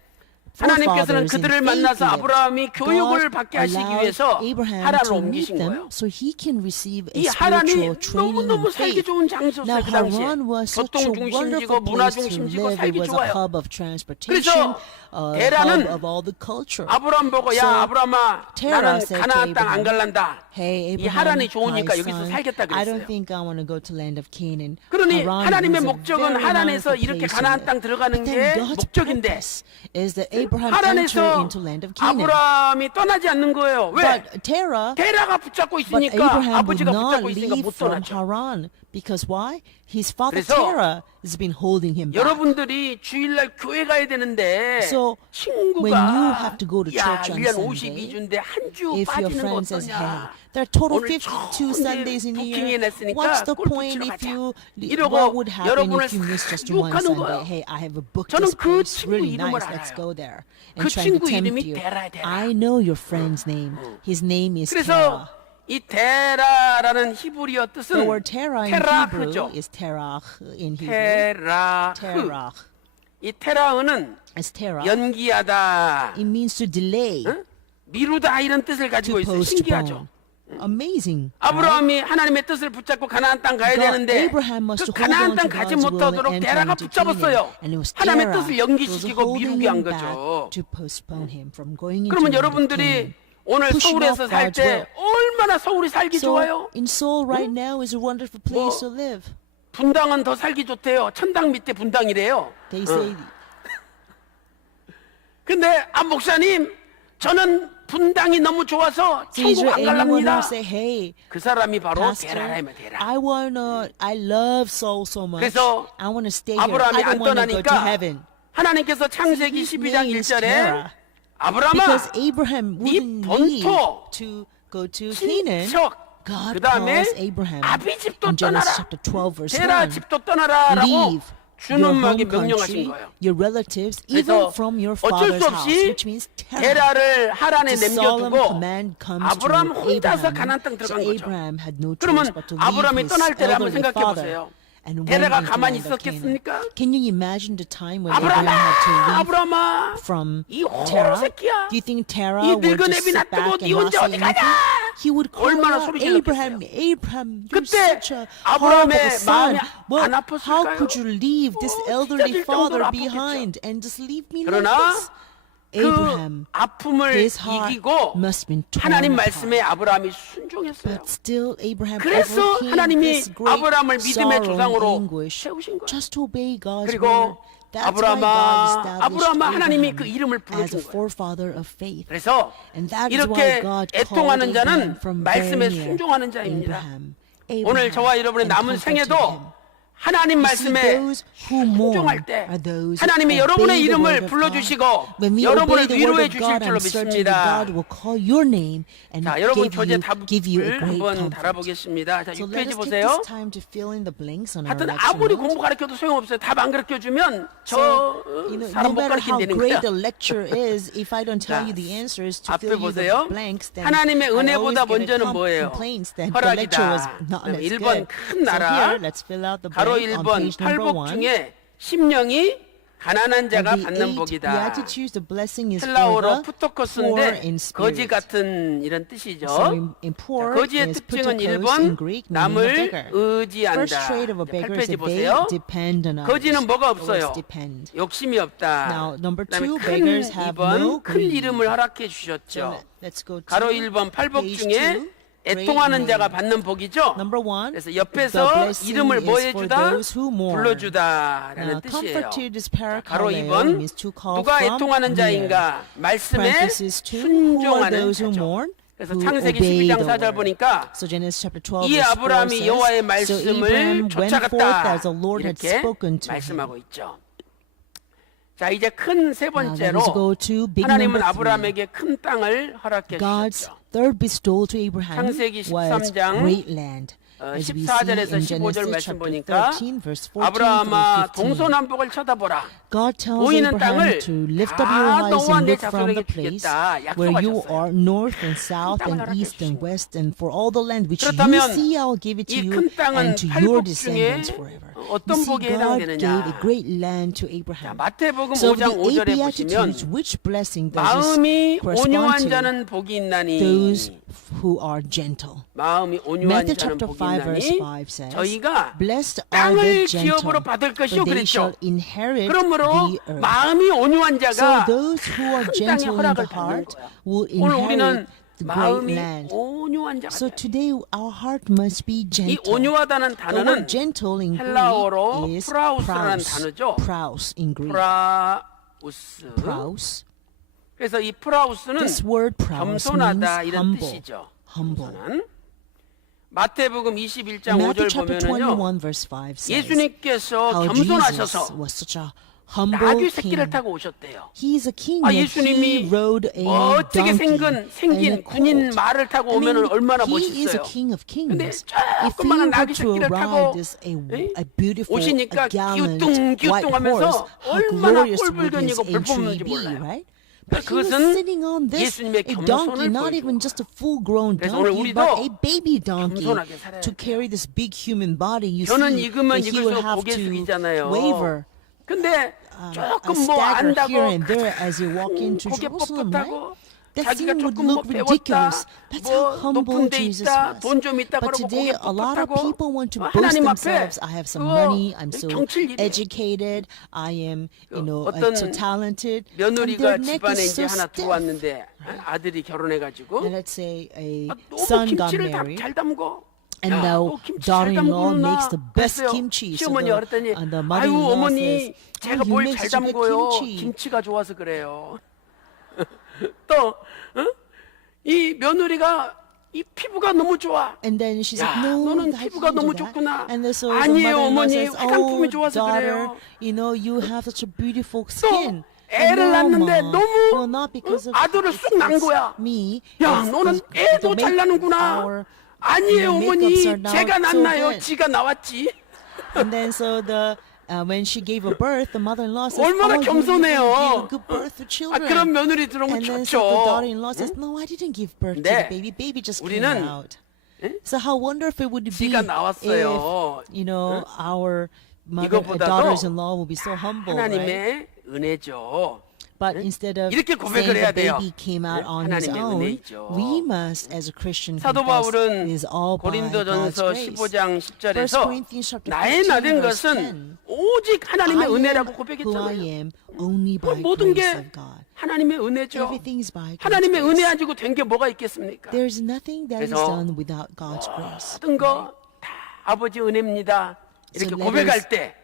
하나님께서는 forefathers in 그들을 faith 만나서 lived. 아브라함이 교육을 God 받게 하시기 allowed 위해서 Abraham 하란을 to meet 옮기신 them 거예요. so he can receive a 이 하란이 spiritual training 너무너무 in 살기 faith. 좋은 장소였어요. Now 그 당시에 Haran was such a 교통 중심지고 wonderful 문화 place to 중심지고 live. It 살기 was a 좋아요. hub of transportation, a 데라는 hub of all the culture. 아브라함 보고 So 야 아브라함아 Terah 나는 said to 가나안 땅 안 Abraham, 갈란다. Hey 이 Abraham, 하란이 my 좋으니까 여기서 son, 살겠다 I don't 그랬어요. think I want to go to land of Canaan. 그러니 Haran 하나님의 was a 목적은 very 하란에서 wonderful 이렇게 place to 가나안 live. 땅 들어가는 But 게 then God's 목적인데 purpose is that Abraham enter 하란에서 into land of Canaan. 아브라함이 떠나지 않는 거예요. 왜? But Terah, 데라가 붙잡고 but 있으니까 Abraham would 아버지가 not 붙잡고 있으니까 leave 못 from 떠나죠. Haran. Because why? His father 그래서 Terah has been holding him back. 여러분들이 주일날 교회 가야 되는데 So, 친구가 when you have to go to 야 church on 1년 Sunday, 52주인데 한 주 if your 빠지는 거 friend says, hey, 어떠냐. there are total 오늘 52 좋은데 Sundays in a 부킹 year. 해냈으니까 What's the 골프 point 치러 if 가자. you, 이러고 what would happen 여러분을 if you miss 싹 just one 유혹하는 Sunday? 거예요. Hey, I have booked 저는 this 그 place, 친구 really 이름을 nice, let's 알아요. go there. 그 And trying to 친구 tempt 이름이 you. 데라야, 데라. I know your friend's name. His name is Terah. 그래서 이 데라라는 히브리어 The 뜻은 word Terah in 테라흐죠. Hebrew is Terah in Hebrew. 테라흐. Terah. 이 테라흐는 As Terah, 연기하다, it means to delay, 응? 미루다 이런 뜻을 가지고 to 있어요. 신기하죠. postpone. Amazing. right? 아브라함이 하나님의 뜻을 붙잡고 가나안 땅 가야 God, 되는데 Abraham must 그 hold 가나안 on 땅 to 가지 God's will 못하도록 and enter 데라가 into 붙잡았어요. Canaan. And it was 하나님의 Terah 뜻을 who was 연기시키고 holding 미루게 한 him back 거죠. to postpone him from going into 그러면 land of 여러분들이 Canaan. 오늘 pushing 서울에서 off 살 God's 때 얼마나 서울이 살기 So 좋아요? in Seoul right now is a wonderful place to live. 분당은 더 살기 좋대요. 천당 밑에 분당이래요. They say 근데 목사님 저는 분당이 너무 좋아서 is 천국 there 안 anyone 갈랍니다. who say, hey, 그 사람이 바로 Pastor, 데라라면 데라. I love Seoul so much. 그래서 I want to stay here. 아브라함이 I 안 don't want to go to 떠나니까 heaven. 하나님께서 창세기 His 12장 name is 1절에 Terah. 아브라함아 Because Abraham wouldn't leave 본토, to go to Canaan. 친척 God 그 다음에 calls Abraham 아비 집도 in Genesis 떠나라 chapter 12 verse 데라 1. 집도 떠나라라고 Leave your 주님에게 home 명령하신 country, 거예요. your relatives, even 그래서 from your 어쩔 father's 수 house, 없이 which means Terah. 데라를 하란에 The solemn 남겨두고 command comes 아브라함 to 혼자서 Abraham. 가나안 땅 So 들어간 거죠. Abraham had no choice 그러면 but to leave 아브라함이 his 떠날 때를 한번 elderly 생각해 father 보세요. and went 데라가 into 가만히 land of Canaan. 있었겠습니까? Can you imagine the time when Abraham 아브라함아, had to leave 아브라함아, from 이 Terah? 호로새끼야. Do you think Terah 이 would 늙은 just 애비 sit back 놔두고 and 니 not 혼자 say 어디 anything? 가냐? He would call 얼마나 out, 소리 Abraham, 질렀겠어요. Abraham, you're 그때 such a horrible 아브라함의 son. 마음이 Well, 안 how 아팠을까요? could you leave this 진짜 elderly 질 father 정도로 behind and just leave me like 그러나 this? 그 Abraham, 아픔을 his heart 이기고 must have been torn 하나님 apart. 말씀에 아브라함이 순종했어요. But still Abraham 그래서 overcame 하나님이 this great 아브라함을 믿음의 sorrow 조상으로 and anguish 세우신 거예요. just to obey God's word. 그리고 That's why God established 아브라함아 하나님이 그 Abraham 이름을 as 불러준 a 거예요. forefather of faith. 그래서 And that is 이렇게 why God 애통하는 called 자는 Abraham from 말씀에 very near 순종하는 자입니다. Abraham. 오늘 저와 여러분의 and 남은 comforted 생애도 him. 하나님 You see, 말씀에 those who mourn 순종할 때 are those 하나님이 who 여러분의 obey the word 이름을 of 불러주시고 God. When we 여러분을 obey the 위로해 word of 주실 God, 줄로 I'm certain that 믿습니다. God will call your name and 자, 여러분 교재 give you a 답을 great 한번 comfort. 달아보겠습니다. 자, So 6페이지 let us take 보세요. this time to fill in the blanks on our 하여튼 lecture 아무리 note. 공부 가르쳐도 소용없어요. 답 안 가르쳐주면 저 No 사람 못 matter how 가르친다는 great 거야. the lecture is, if I don't tell 자, you the answers to 앞에 fill you the 보세요. blanks, then 하나님의 I always 은혜보다 get 먼저는 a 뭐예요? complaints that the lecture was 허락이다. not as 일번 good. 큰 So 나라, here, let's fill out the 가로 blank on 1번 page number 팔복 1. 중에 심령이 가난한 And 자가 the 받는 8 복이다. beatitudes, the blessing is for 헬라어로 the poor 푸토코스인데 in 거지 spirit. 같은 이런 뜻이죠. So in 자, poor 거지의 is 특징은 putakos 1번 in Greek, meaning a 남을 beggar. 의지한다. First trait of a beggar is 8페이지 that 보세요. they depend on others. 거지는 뭐가 Always 없어요? depend. 욕심이 없다. Now, number 그다음에 two, 큰 beggars have 2번 no 큰 greed. 이름을 허락해 So 주셨죠. let's go to 가로 1번 팔복 page 중에 2. 애통하는 자가 받는 복이죠. Number 1, 그래서 the 옆에서 blessing 이름을 뭐 is for 해주다? those who mourn. 불러주다라는 Now, 뜻이에요. comforted is 가로 parakaleo, 2번 means to call 누가 from 애통하는 near. 자인가? 말씀에 Parenthesis 2, who are 순종하는 those who 자죠. mourn? 그래서 Who 창세기 obey 12장 the 4절 word. 보니까 So Genesis chapter 12 이 verse 4 아브라함이 says, 여호와의 So 말씀을 Abraham went forth 쫓아갔다. as the Lord had 이렇게 spoken to him. 말씀하고 있죠. 자, 이제 큰 세 Now let 번째로 us go to big 하나님은 number 3. 아브라함에게 큰 땅을 허락해 God's 주셨죠. third bestowal to Abraham 창세기 was 13장 great land. As we see 14절에서 in 15절 Genesis 말씀 chapter 보니까 13, verse 14 아브라함아 through 15. 동서남북을 쳐다보라. God tells 보이는 Abraham 땅을 to lift up your 다 eyes 너와 and 내 look from 자손에게 the place 주겠다. where you 약속하셨어요. are north and south 땅을 and 허락해 east and 주신 west, and for all the land which you 그렇다면 see, I'll give it to 이 you 큰 땅은 and to your 팔복 descendants 중에 forever. 어떤 You see, 복에 God 해당되느냐? gave a great land to 자, Abraham. 마태복음 So 5장 the 5절에 eight 보시면 beatitudes, which blessing does this 마음이 correspond 온유한 to? 자는 복이 있나니 Those who are gentle. 마음이 온유한 Matthew 자는 chapter 복이 5 verse 있나니 5 says, 저희가 Blessed are the 땅을 gentle, 기업으로 받을 for 것이요 they shall 그랬죠. inherit 그러므로 the earth. 마음이 온유한 So 자가 those who are 큰 땅의 gentle in the 허락을 받는 heart 거야. will 오늘 우리는 inherit the great 마음이 land. 온유한 자가 So 돼야 돼. today our heart must be 이 gentle. 온유하다는 The 단어는 word gentle in 헬라어로 Greek is 프라우스라는 praus. 단어죠. Praus in Greek. 프라우스. Praus. 그래서 이 프라우스는 This word praus 겸손하다 means 이런 humble. 뜻이죠. Humble. 겸손한. 마태복음 21장 Matthew 5절 chapter 보면은요. 21 verse 5 says 예수님께서 how 겸손하셔서 Jesus was such a humble 나귀 새끼를 king. 타고 오셨대요. He is a king 아, that 예수님이 he rode a 멋지게 donkey 생긴 and a 군인 colt. 말을 타고 I mean, 오면은 얼마나 he is a 멋있어요. king of 근데 kings. If he 조그마한 were 나귀 to 새끼를 타고 ride this a beautiful, 오시니까 a gallant 기우뚱기우뚱 white 하면서 horse, how 얼마나 glorious would his 꼴불견이고 entry 볼품인지 be, 몰라요. right? But he was 그것은 sitting on this 예수님의 a donkey, 겸손을 not even 보여주는 just a full-grown 그래서 오늘 donkey, 우리도 but a baby donkey 겸손하게 살아야 to 돼요. carry this big human body. You 저는 see 익으면 that he would 익을수록 have 고개 to 숙이잖아요. waver. 근데 A 조금 뭐 stagger 안다고 here and there as you walk into 고개 Jerusalem, right? 뻣뻣하고 That 자기가 thing would 조금 뭐 look 배웠다, ridiculous. That's how 뭐 높은 humble 데 Jesus 있다, was. 돈 좀 있다 But 그러고 today, 고개 a lot of 뻣뻣하고 people want to boast 하나님 앞에 themselves. I have some 그거 money. I'm so 경칠 일이에요. educated. I am, 어떤 so talented. And 며느리가 their neck 집안에 is 이제 so 하나 stiff. 들어왔는데 아들이 결혼해가지고 And let's say a 너무 son got 김치를 married. 잘 담고 And 야, now 너 김치 잘 daughter-in-law 담그는구나 makes the best 그랬어요. kimchi. So 시어머니가 그랬더니 the 아유 mother-in-law 어머니 says, 제가 you 뭘 make 잘 such a good 담궈요 kimchi. 김치가 좋아서 그래요. 또 이 며느리가 이 피부가 너무 좋아. And then she said, 야, no, 너는 I 피부가 can't 너무 do that. 좋구나. And then so the 아니에요, mother-in-law 어머니. says, 화장품이 oh, 좋아서 daughter, 그래요. you have such a beautiful 또 skin. 애를 And no, 낳는데 Mom, 너무 no, not because of 아들을 쑥 낳은 it's 거야. me. 야, It's 너는 the 애도 잘 낳는구나. our 아니에요, 어머니. makeups are now 제가 so 낳나요? good. 지가 나왔지. And then so when she gave a birth, the mother-in-law says, 얼마나 oh, you 겸손해요. gave a good birth to 아, children. 그런 며느리 들어오면 And then 좋죠. so the daughter-in-law says, no, I didn't give birth to the 근데 baby. Baby just came 우리는 out. So how wonderful it would be 지가 나왔어요. if, our 이것보다도 daughters-in-law will be so humble, right? 하나님의 은혜죠. But instead of 이렇게 saying 고백을 해야 the 돼요. baby came out on his 하나님의 own, 은혜이죠. we must, as a Christian, 사도 confess it 바울은 is all by God's 고린도전서 grace. 15장 1 10절에서 Corinthians chapter 나의 15, 나된 verse 것은 10. 오직 I 하나님의 am 은혜라고 who I 고백했잖아요. am only by 모든 grace 게 of God. 하나님의 은혜죠. Everything is by God's 하나님의 은혜 grace. 가지고 된 게 뭐가 있겠습니까? There's nothing that is 그래서 done without God's grace. 모든 거 다 아버지 은혜입니다. 이렇게 So let 고백할 때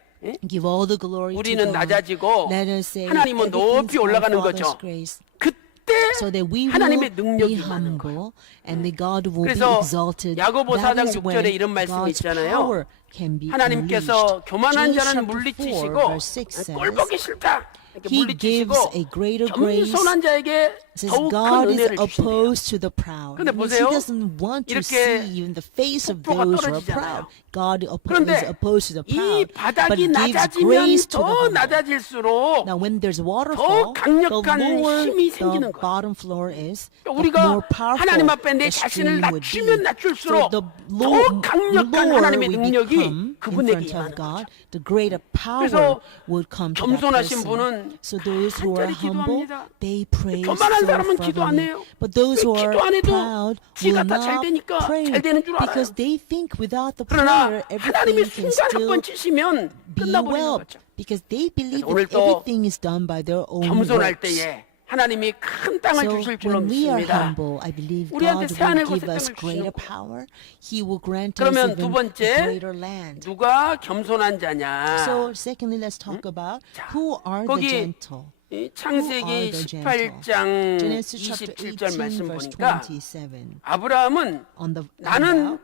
Give all the glory to 우리는 God. 낮아지고 Let us say 하나님은 everything's 높이 by 올라가는 Father's 거죠. grace. 그때 So that we will 하나님의 be 능력이 임하는 거예요. humble and the God will be 그래서 exalted. 야고보 That 4장 is 6절에 when 이런 말씀이 God's 있잖아요. power can be 하나님께서 unleashed. 교만한 James 자는 chapter 4, 물리치시고 verse 6 says, 꼴 보기 싫다. 이렇게 He 물리치시고 gives a greater grace. 겸손한 자에게 Says 더욱 큰 God is 은혜를 주신대요. opposed to the proud. 근데 It means He 보세요. doesn't want to 이렇게 see you in the face of 폭포가 those who are 떨어지잖아요. proud. God is 그런데 opposed to the 이 proud, but 바닥이 gives 낮아지면 grace to the 더 humble. 낮아질수록 Now, when there's waterfall, the 강력한 lower 힘이 the 생기는 거예요. bottom floor is, the 우리가 more powerful 하나님 앞에 내 the 자신을 stream would be. 낮추면 낮출수록 So the 더 강력한 lower 하나님의 we 능력이 become in 그분에게 front 임하는 of God, 거죠. the greater power 그래서 would come to that 겸손하신 person. 분은 So those who are 간절히 humble, 기도합니다. they pray 교만한 so 사람은 기도 안 fervently. 해요. But those who are 기도 안 해도 proud 지가 will 다 잘 not 되니까 pray 잘 되는 줄 알아요. because they think without the 그러나 prayer 하나님이 everything can 순간 한 still 번 치시면 be 끝나버리는 well 거죠. because they believe 그래서 오늘 that 또 everything is done by their own 겸손할 works. 때에 하나님이 큰 땅을 So 주실 줄로 when we are 믿습니다. humble, I believe 우리한테 God 새하늘과 will give 새 us 땅을 greater 주시는 power. He will grant us 그러면 두 even 번째 greater land. 누가 겸손한 자냐? So secondly, let's talk about 자, who are the 거기 gentle. 이 Who are 창세기 the gentle? 18장 Genesis chapter 27절 18, 말씀 verse 보니까 27. 아브라함은 On the 나는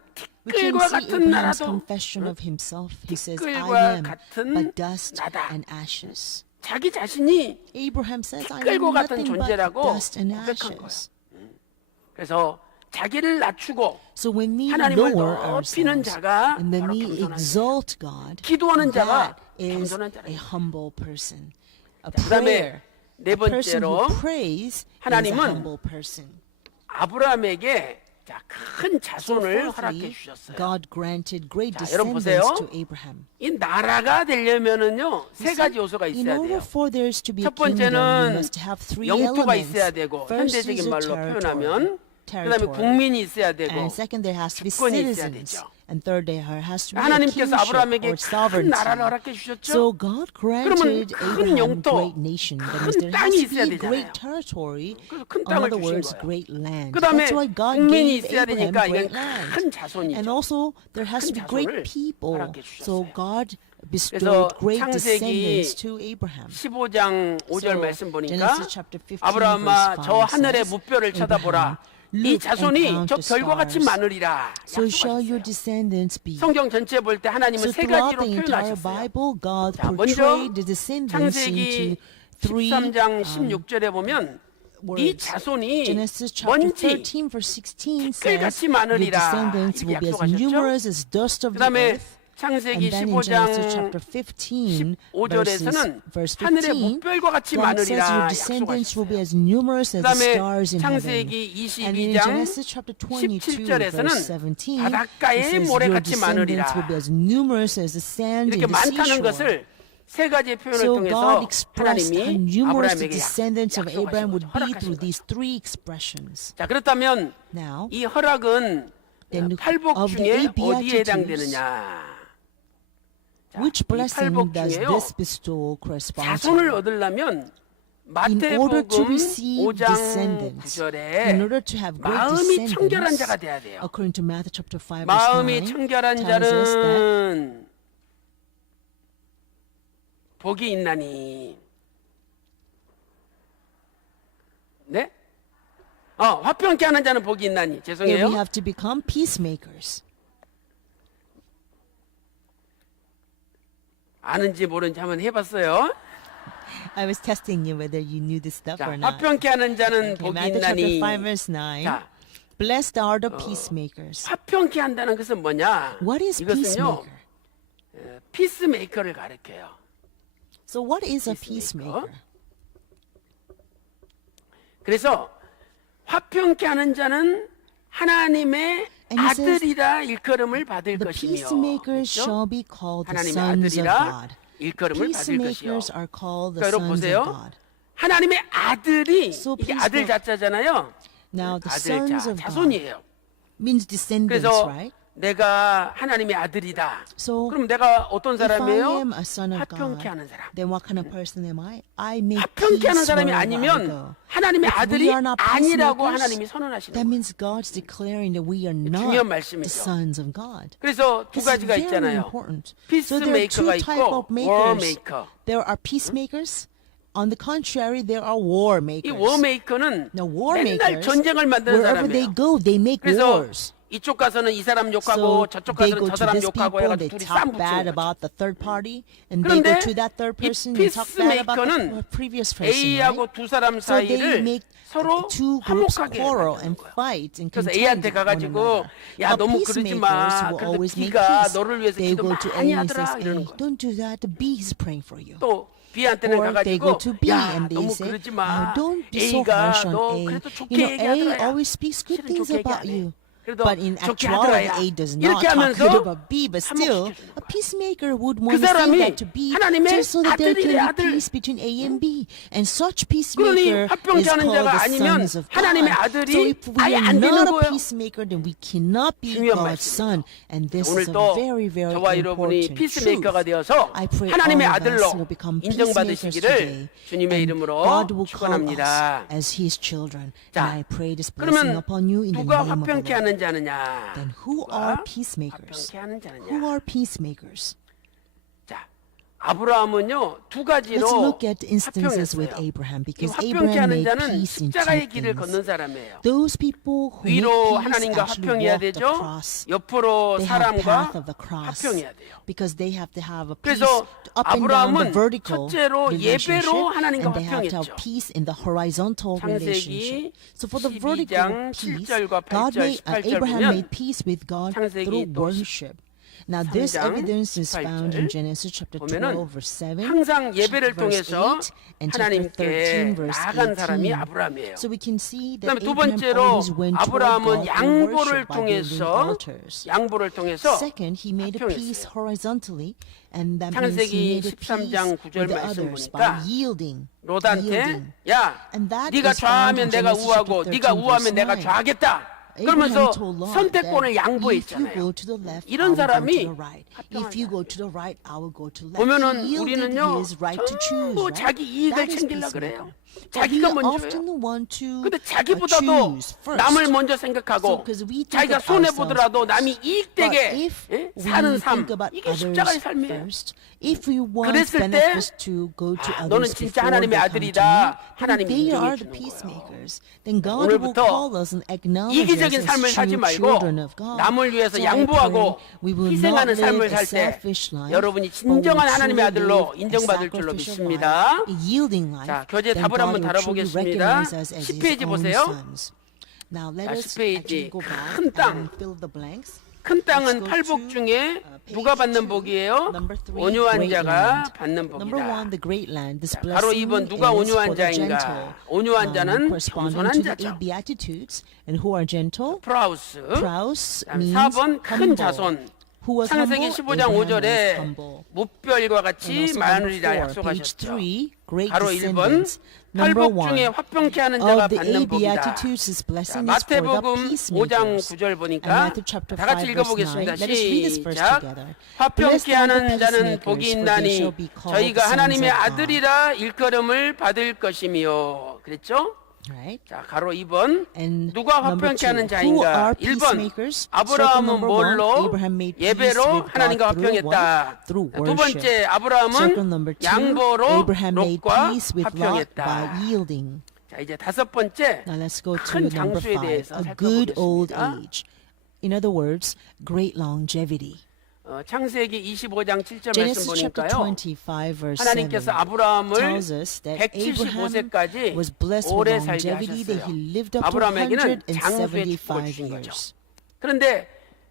we can 티끌과 see 같은 Abraham's 나라도 confession of himself. He says, I 티끌과 am 같은 but dust 나다. and ashes. 자기 자신이 Abraham says, I am 티끌과 같은 nothing but 존재라고 dust and 고백한 거예요. ashes. 그래서 자기를 낮추고 So when we 하나님을 lower 높이는 ourselves 자가 and then 바로 we 겸손한 exalt God, 기도하는 자가 that is 겸손한 a 자라. humble person. A 그다음에 prayer, 네 a person 번째로 who prays is a 하나님은 humble person. 아브라함에게 자, 큰 So 자손을 허락해 fourthly, 주셨어요. God granted great 자, 여러분 descendants 보세요. to Abraham. 이 나라가 되려면은요 세 가지 요소가 In 있어야 order 돼요. for there to be a 첫 kingdom, you 번째는 must have three 영토가 elements. 있어야 되고 First is 현대적인 a 말로 표현하면 그다음에 territory. 국민이 있어야 되고 And second, there has to be 주권이 있어야 citizens. 되죠. And third, there has to be a 하나님께서 kingship 아브라함에게 or 큰 sovereignty. 나라를 허락해 주셨죠. So God 그러면 granted 큰 Abraham 영토, great nation. That means 큰 there 땅이 has to 있어야 be 되잖아요. great territory. 그래서 큰 In 땅을 other 주신 words, 거예요. great land. 그다음에 That's why God 국민이 gave 있어야 Abraham 되니까 이건 great 큰 land. 자손이죠. And also, there has to be 큰 great 자손을 people. 허락해 So 주셨어요. God 그래서 bestowed great 창세기 descendants to Abraham. 15장 5절 So, 말씀 보니까 Genesis chapter 15, 아브라함아 verse 저 5 하늘의 says, 무뼈를 쳐다보라. 이 Look and 자손이 count 저 the 별과 같이 stars. 많으리라. So shall your 약속하셨어요. descendants be. 성경 전체 볼 때 하나님은 So 세 throughout 가지로 the entire 표현하셨어요. Bible, God 자, 먼저 portrayed the descendants 창세기 into three 13장 16절에 보면 네 words. 자손이 Genesis chapter 먼지 13 verse 16 says, 티끌같이 your 많으리라. descendants 이렇게 will be as 약속하셨죠? numerous as dust of the 그다음에 earth. 창세기 And then in 15장 Genesis chapter 15, 15절에서는 verse 하늘의 15, 무별과 같이 God says your 많으리라 descendants will be 약속하셨어요. as numerous as the 그다음에 stars in heaven. 창세기 And in 22장 Genesis chapter 22, 17절에서는 verse 17, 바닷가에 it says 모래같이 your descendants 많으리라. will be as numerous as the sand 이렇게 in the 많다는 seashore. 것을 세 가지의 표현을 So 통해서 God expressed how 하나님이 numerous the 아브라함에게 descendants of Abraham would be 허락하신 through 거죠. these three expressions. 자, 그렇다면 Now, 이 허락은 then 팔복 of the 중에 eight 어디에 beatitudes, 해당되느냐? 자, which 이 blessing 팔복 does 중에요. this bestowal correspond 자손을 to? 얻으려면 In order to 마태복음 receive 5장 descendants, 9절에 in order to have great 마음이 청결한 descendants, 자가 돼야 돼요. according to Matthew chapter 5 verse 마음이 9, 청결한 tells us that 자는 복이 있나니. 네? 화평케 하는 자는 복이 있나니. that we 죄송해요. have to become peacemakers. 아는지 모르는지 한번 해봤어요. I was testing you whether you knew this stuff 자, or not. 화평케 하는 자는 Okay, 복이 Matthew chapter 있나니. 5 verse 9. 자, Blessed are the peacemakers. 화평케 한다는 것은 뭐냐? What is 이것은요, peacemaker? 피스메이커를 가르쳐요. So what is a peacemaker? peacemaker? 그래서 화평케 하는 자는 하나님의 And he says, 아들이라 일컬음을 받을 The 것이며. peacemakers 그렇죠? shall be called the 하나님의 sons of 아들이라 God. 일컬음을 받을 것이요. Peacemakers are called the 그러니까 여러분 sons of 보세요. God. 하나님의 아들이 So 이게 please 아들 look. 자자잖아요. Now the 아들 sons 자, of God 자손이에요. means descendants, 그래서 right? 내가 하나님의 아들이다. So 그럼 내가 어떤 if I 사람이에요? am a son of 화평케 God, 하는 사람. then what kind of person am I? I make 화평케 하는 peace 사람이 wherever I 아니면 go. 하나님의 If we 아들이 are not 아니라고 peacemakers, 하나님이 선언하시는 that 거예요. means God's declaring that we are not 중요한 the 말씀이죠. sons of God. 그래서 두 This is 가지가 very 있잖아요. important. So there are two 피스메이커가 type 있고 of makers. 워메이커. There are peacemakers. On the contrary, there are war 이 makers. 워메이커는 Now, war 맨날 makers, 전쟁을 만드는 wherever they 사람이에요. go, they make 그래서 wars. 이쪽 가서는 이 사람 욕하고 So 저쪽 they 가서는 go 저 to 사람 this 욕하고 people, 해가지고 they 둘이 talk 싸움 bad 붙이는 거죠. about the third party, and they go 그런데 to that third 이 person and talk bad about the 피스메이커는 previous person, A하고 right? 두 사람 So they 사이를 make 서로 two groups 화목하게 quarrel 만드는 and 거예요. fight and 그래서 contend A한테 with one 가가지고 another. 야 But 너무 그러지 마. peacemakers will 그래도 always make B가 peace. 너를 위해서 They 기도 go to 많이 A and 하더라 says, 이러는 A, 거예요. don't do that. The B is praying for you. 또 B한테는 Or they go 가가지고 to B 야 and they 너무 say, 그러지 마. don't be so A가 harsh on 너 A. 그래도 좋게 You know, A 얘기하더라. always speaks good 실은 things 좋게 얘기 about 안 해. you. 그래도 But in 좋게 actuality, 하더라야. A does not 이렇게 talk 하면서 good about B, but still, 화목시켜주는 a 거예요. peacemaker would 그 want to say 사람이 that to B 하나님의 just so that there 아들이래, can be 아들. peace between A and B. And such 그러니 peacemaker 화평케 is 하는 called 자가 the 아니면 sons of 하나님의 God. 아들이 So if we 아예 are 안 되는 not a 거예요. peacemaker, then we cannot be 중요한 God's 말씀이에요. son. And this is a 오늘도 very, very 저와 여러분이 important 피스메이커가 truth. 되어서 I pray 하나님의 all of us 아들로 will become peacemakers 인정받으시기를 today. 주님의 And 이름으로 God will call us 축원합니다. as His children. 자, And I pray this blessing 그러면 upon you in the 누가 name of the 화평케 Lord. 하는 자느냐? Then who 누가 are peacemakers? 화평케 하는 Who 자느냐? are peacemakers? 자, 아브라함은요 두 Let's 가지로 look at instances with 화평했어요. Abraham 이 because 화평케 Abraham 하는 made 자는 peace in two 십자가의 길을 things. 걷는 사람이에요. Those people who make 위로 peace 하나님과 actually 화평해야 walk the 되죠. cross. 옆으로 They have 사람과 path of the cross 화평해야 돼요. because they have to have a peace 그래서 up and down the 아브라함은 vertical 첫째로 relationship, 예배로 하나님과 and they have to have 화평했죠. peace in the horizontal relationship. 창세기 So for the 12장 vertical peace, 7절과 God 8절, 18절 Abraham 보면 made peace with God 창세기 through 또 worship. Now this 3장 evidence is found 18절 in Genesis chapter 보면은 12 verse 7, 항상 예배를 verse 통해서 8, and chapter 13 하나님께 verse 나아간 사람이 18. 아브라함이에요. So we can see that 그다음에 두 Abraham 번째로 always went toward 아브라함은 God through 양보를 worship by building 통해서 altars. 양보를 통해서 Second, he made a peace 화평했어요. horizontally, and that means 창세기 he made a peace 13장 9절 with the 말씀 others 보니까 by yielding. 롯한테 야 And that 네가 is found 좌하면 in 내가 Genesis 우하고 chapter 네가 13 우하면 verse 내가 9. 좌하겠다. Abraham 그러면서 told Lot 선택권을 that if you 양보했잖아요. go to the left, I 이런 will go to 사람이 the right. If you go to the right, I will go to the left. 보면은 He yielded 우리는요 his right to choose. 전부 Right? 자기 이익을 That is 챙기려 peacemaker. 그래요. But we 자기가 먼저예요. often want to 근데 자기보다도 choose first. 남을 먼저 So, 생각하고 'cause we think 자기가 of 손해 ourselves 보더라도 남이 But 이익되게 if 예? we 사는 삶 think about 이게 others 십자가의 삶이에요. first, if we want 그랬을 때 benefits to go to 아, 너는 others 진짜 before 하나님의 they come to 아들이다. me, then 하나님이 they 인정해 are the 주는 거예요. peacemakers. Then God will 오늘부터 call us and acknowledge us 이기적인 as 삶을 살지 true 말고 children of God. 남을 위해서 So I 양보하고 pray we will not 희생하는 live 삶을 a 살 때 selfish life, 여러분이 but we will 진정한 하나님의 truly 아들로 live a 인정받을 줄로 sacrificial 믿습니다. life, a yielding life. 자, 교재 Then 답을 God 한번 will truly 다뤄보겠습니다. recognize us as 10페이지 His own 보세요. sons. Now let 자, us 10페이지 actually go back 큰 땅. and fill the blanks. 큰 땅은 Let's go 팔복 to, 중에 page 누가 받는 2, 복이에요? number 3, 온유한 great 자가 land. 받는 Number 복이다. 1, the great land. This 바로 blessing 2번 누가 is 온유한 for the 자인가? gentle. 온유한 자는 corresponding 겸손한 to the 자죠. eight beatitudes. And who are gentle? 프라우스. Praus 그다음에 means 4번 큰 humble. 자손. Who was 창세기 humble? 15장 Abraham was 5절에 humble. 무별과 And 같이 also number 마누리라 4, page 약속하셨죠. 3, great 바로 1번 descendants. Number 팔복 중에 1, 화평케 하는 자가 of the 받는 eight 복이다. beatitudes, this 자, blessing is for the 마태복음 5장 peacemakers. 9절 And 보니까 Matthew chapter 다 같이 5 verse 9. 읽어보겠습니다. Let us read this verse 시작. together. 화평케 Blessed are the 하는 자는 peacemakers, 복이 for they 있나니 shall be called 저희가 sons 하나님의 of God. 아들이라 일컬음을 받을 것이며. 그랬죠? Right? 자, 가로 2번 And 누가 number 화평케 2, 하는 who 자인가? are 1번 peacemakers? Circle 아브라함은 number 1, 뭘로? Abraham made peace 예배로 with 하나님과 God through 화평했다. what? Through 두 번째 worship. Circle 아브라함은 number 2, 양보로 Abraham made 롯과 peace with Lot 화평했다. by yielding. 자, 이제 다섯 번째 Now let's go to 큰 number 장수에 5, 대해서 a good old 살펴보겠습니다. age. In other words, great longevity. 창세기 25장 7절 말씀 Genesis chapter 보니까요. 25 verse 7 하나님께서 아브라함을 tells us that Abraham 175세까지 was blessed with 오래 살게 longevity, that 하셨어요. he lived up to 아브라함에게는 장수의 축복을 175 주신 거죠. years. 그런데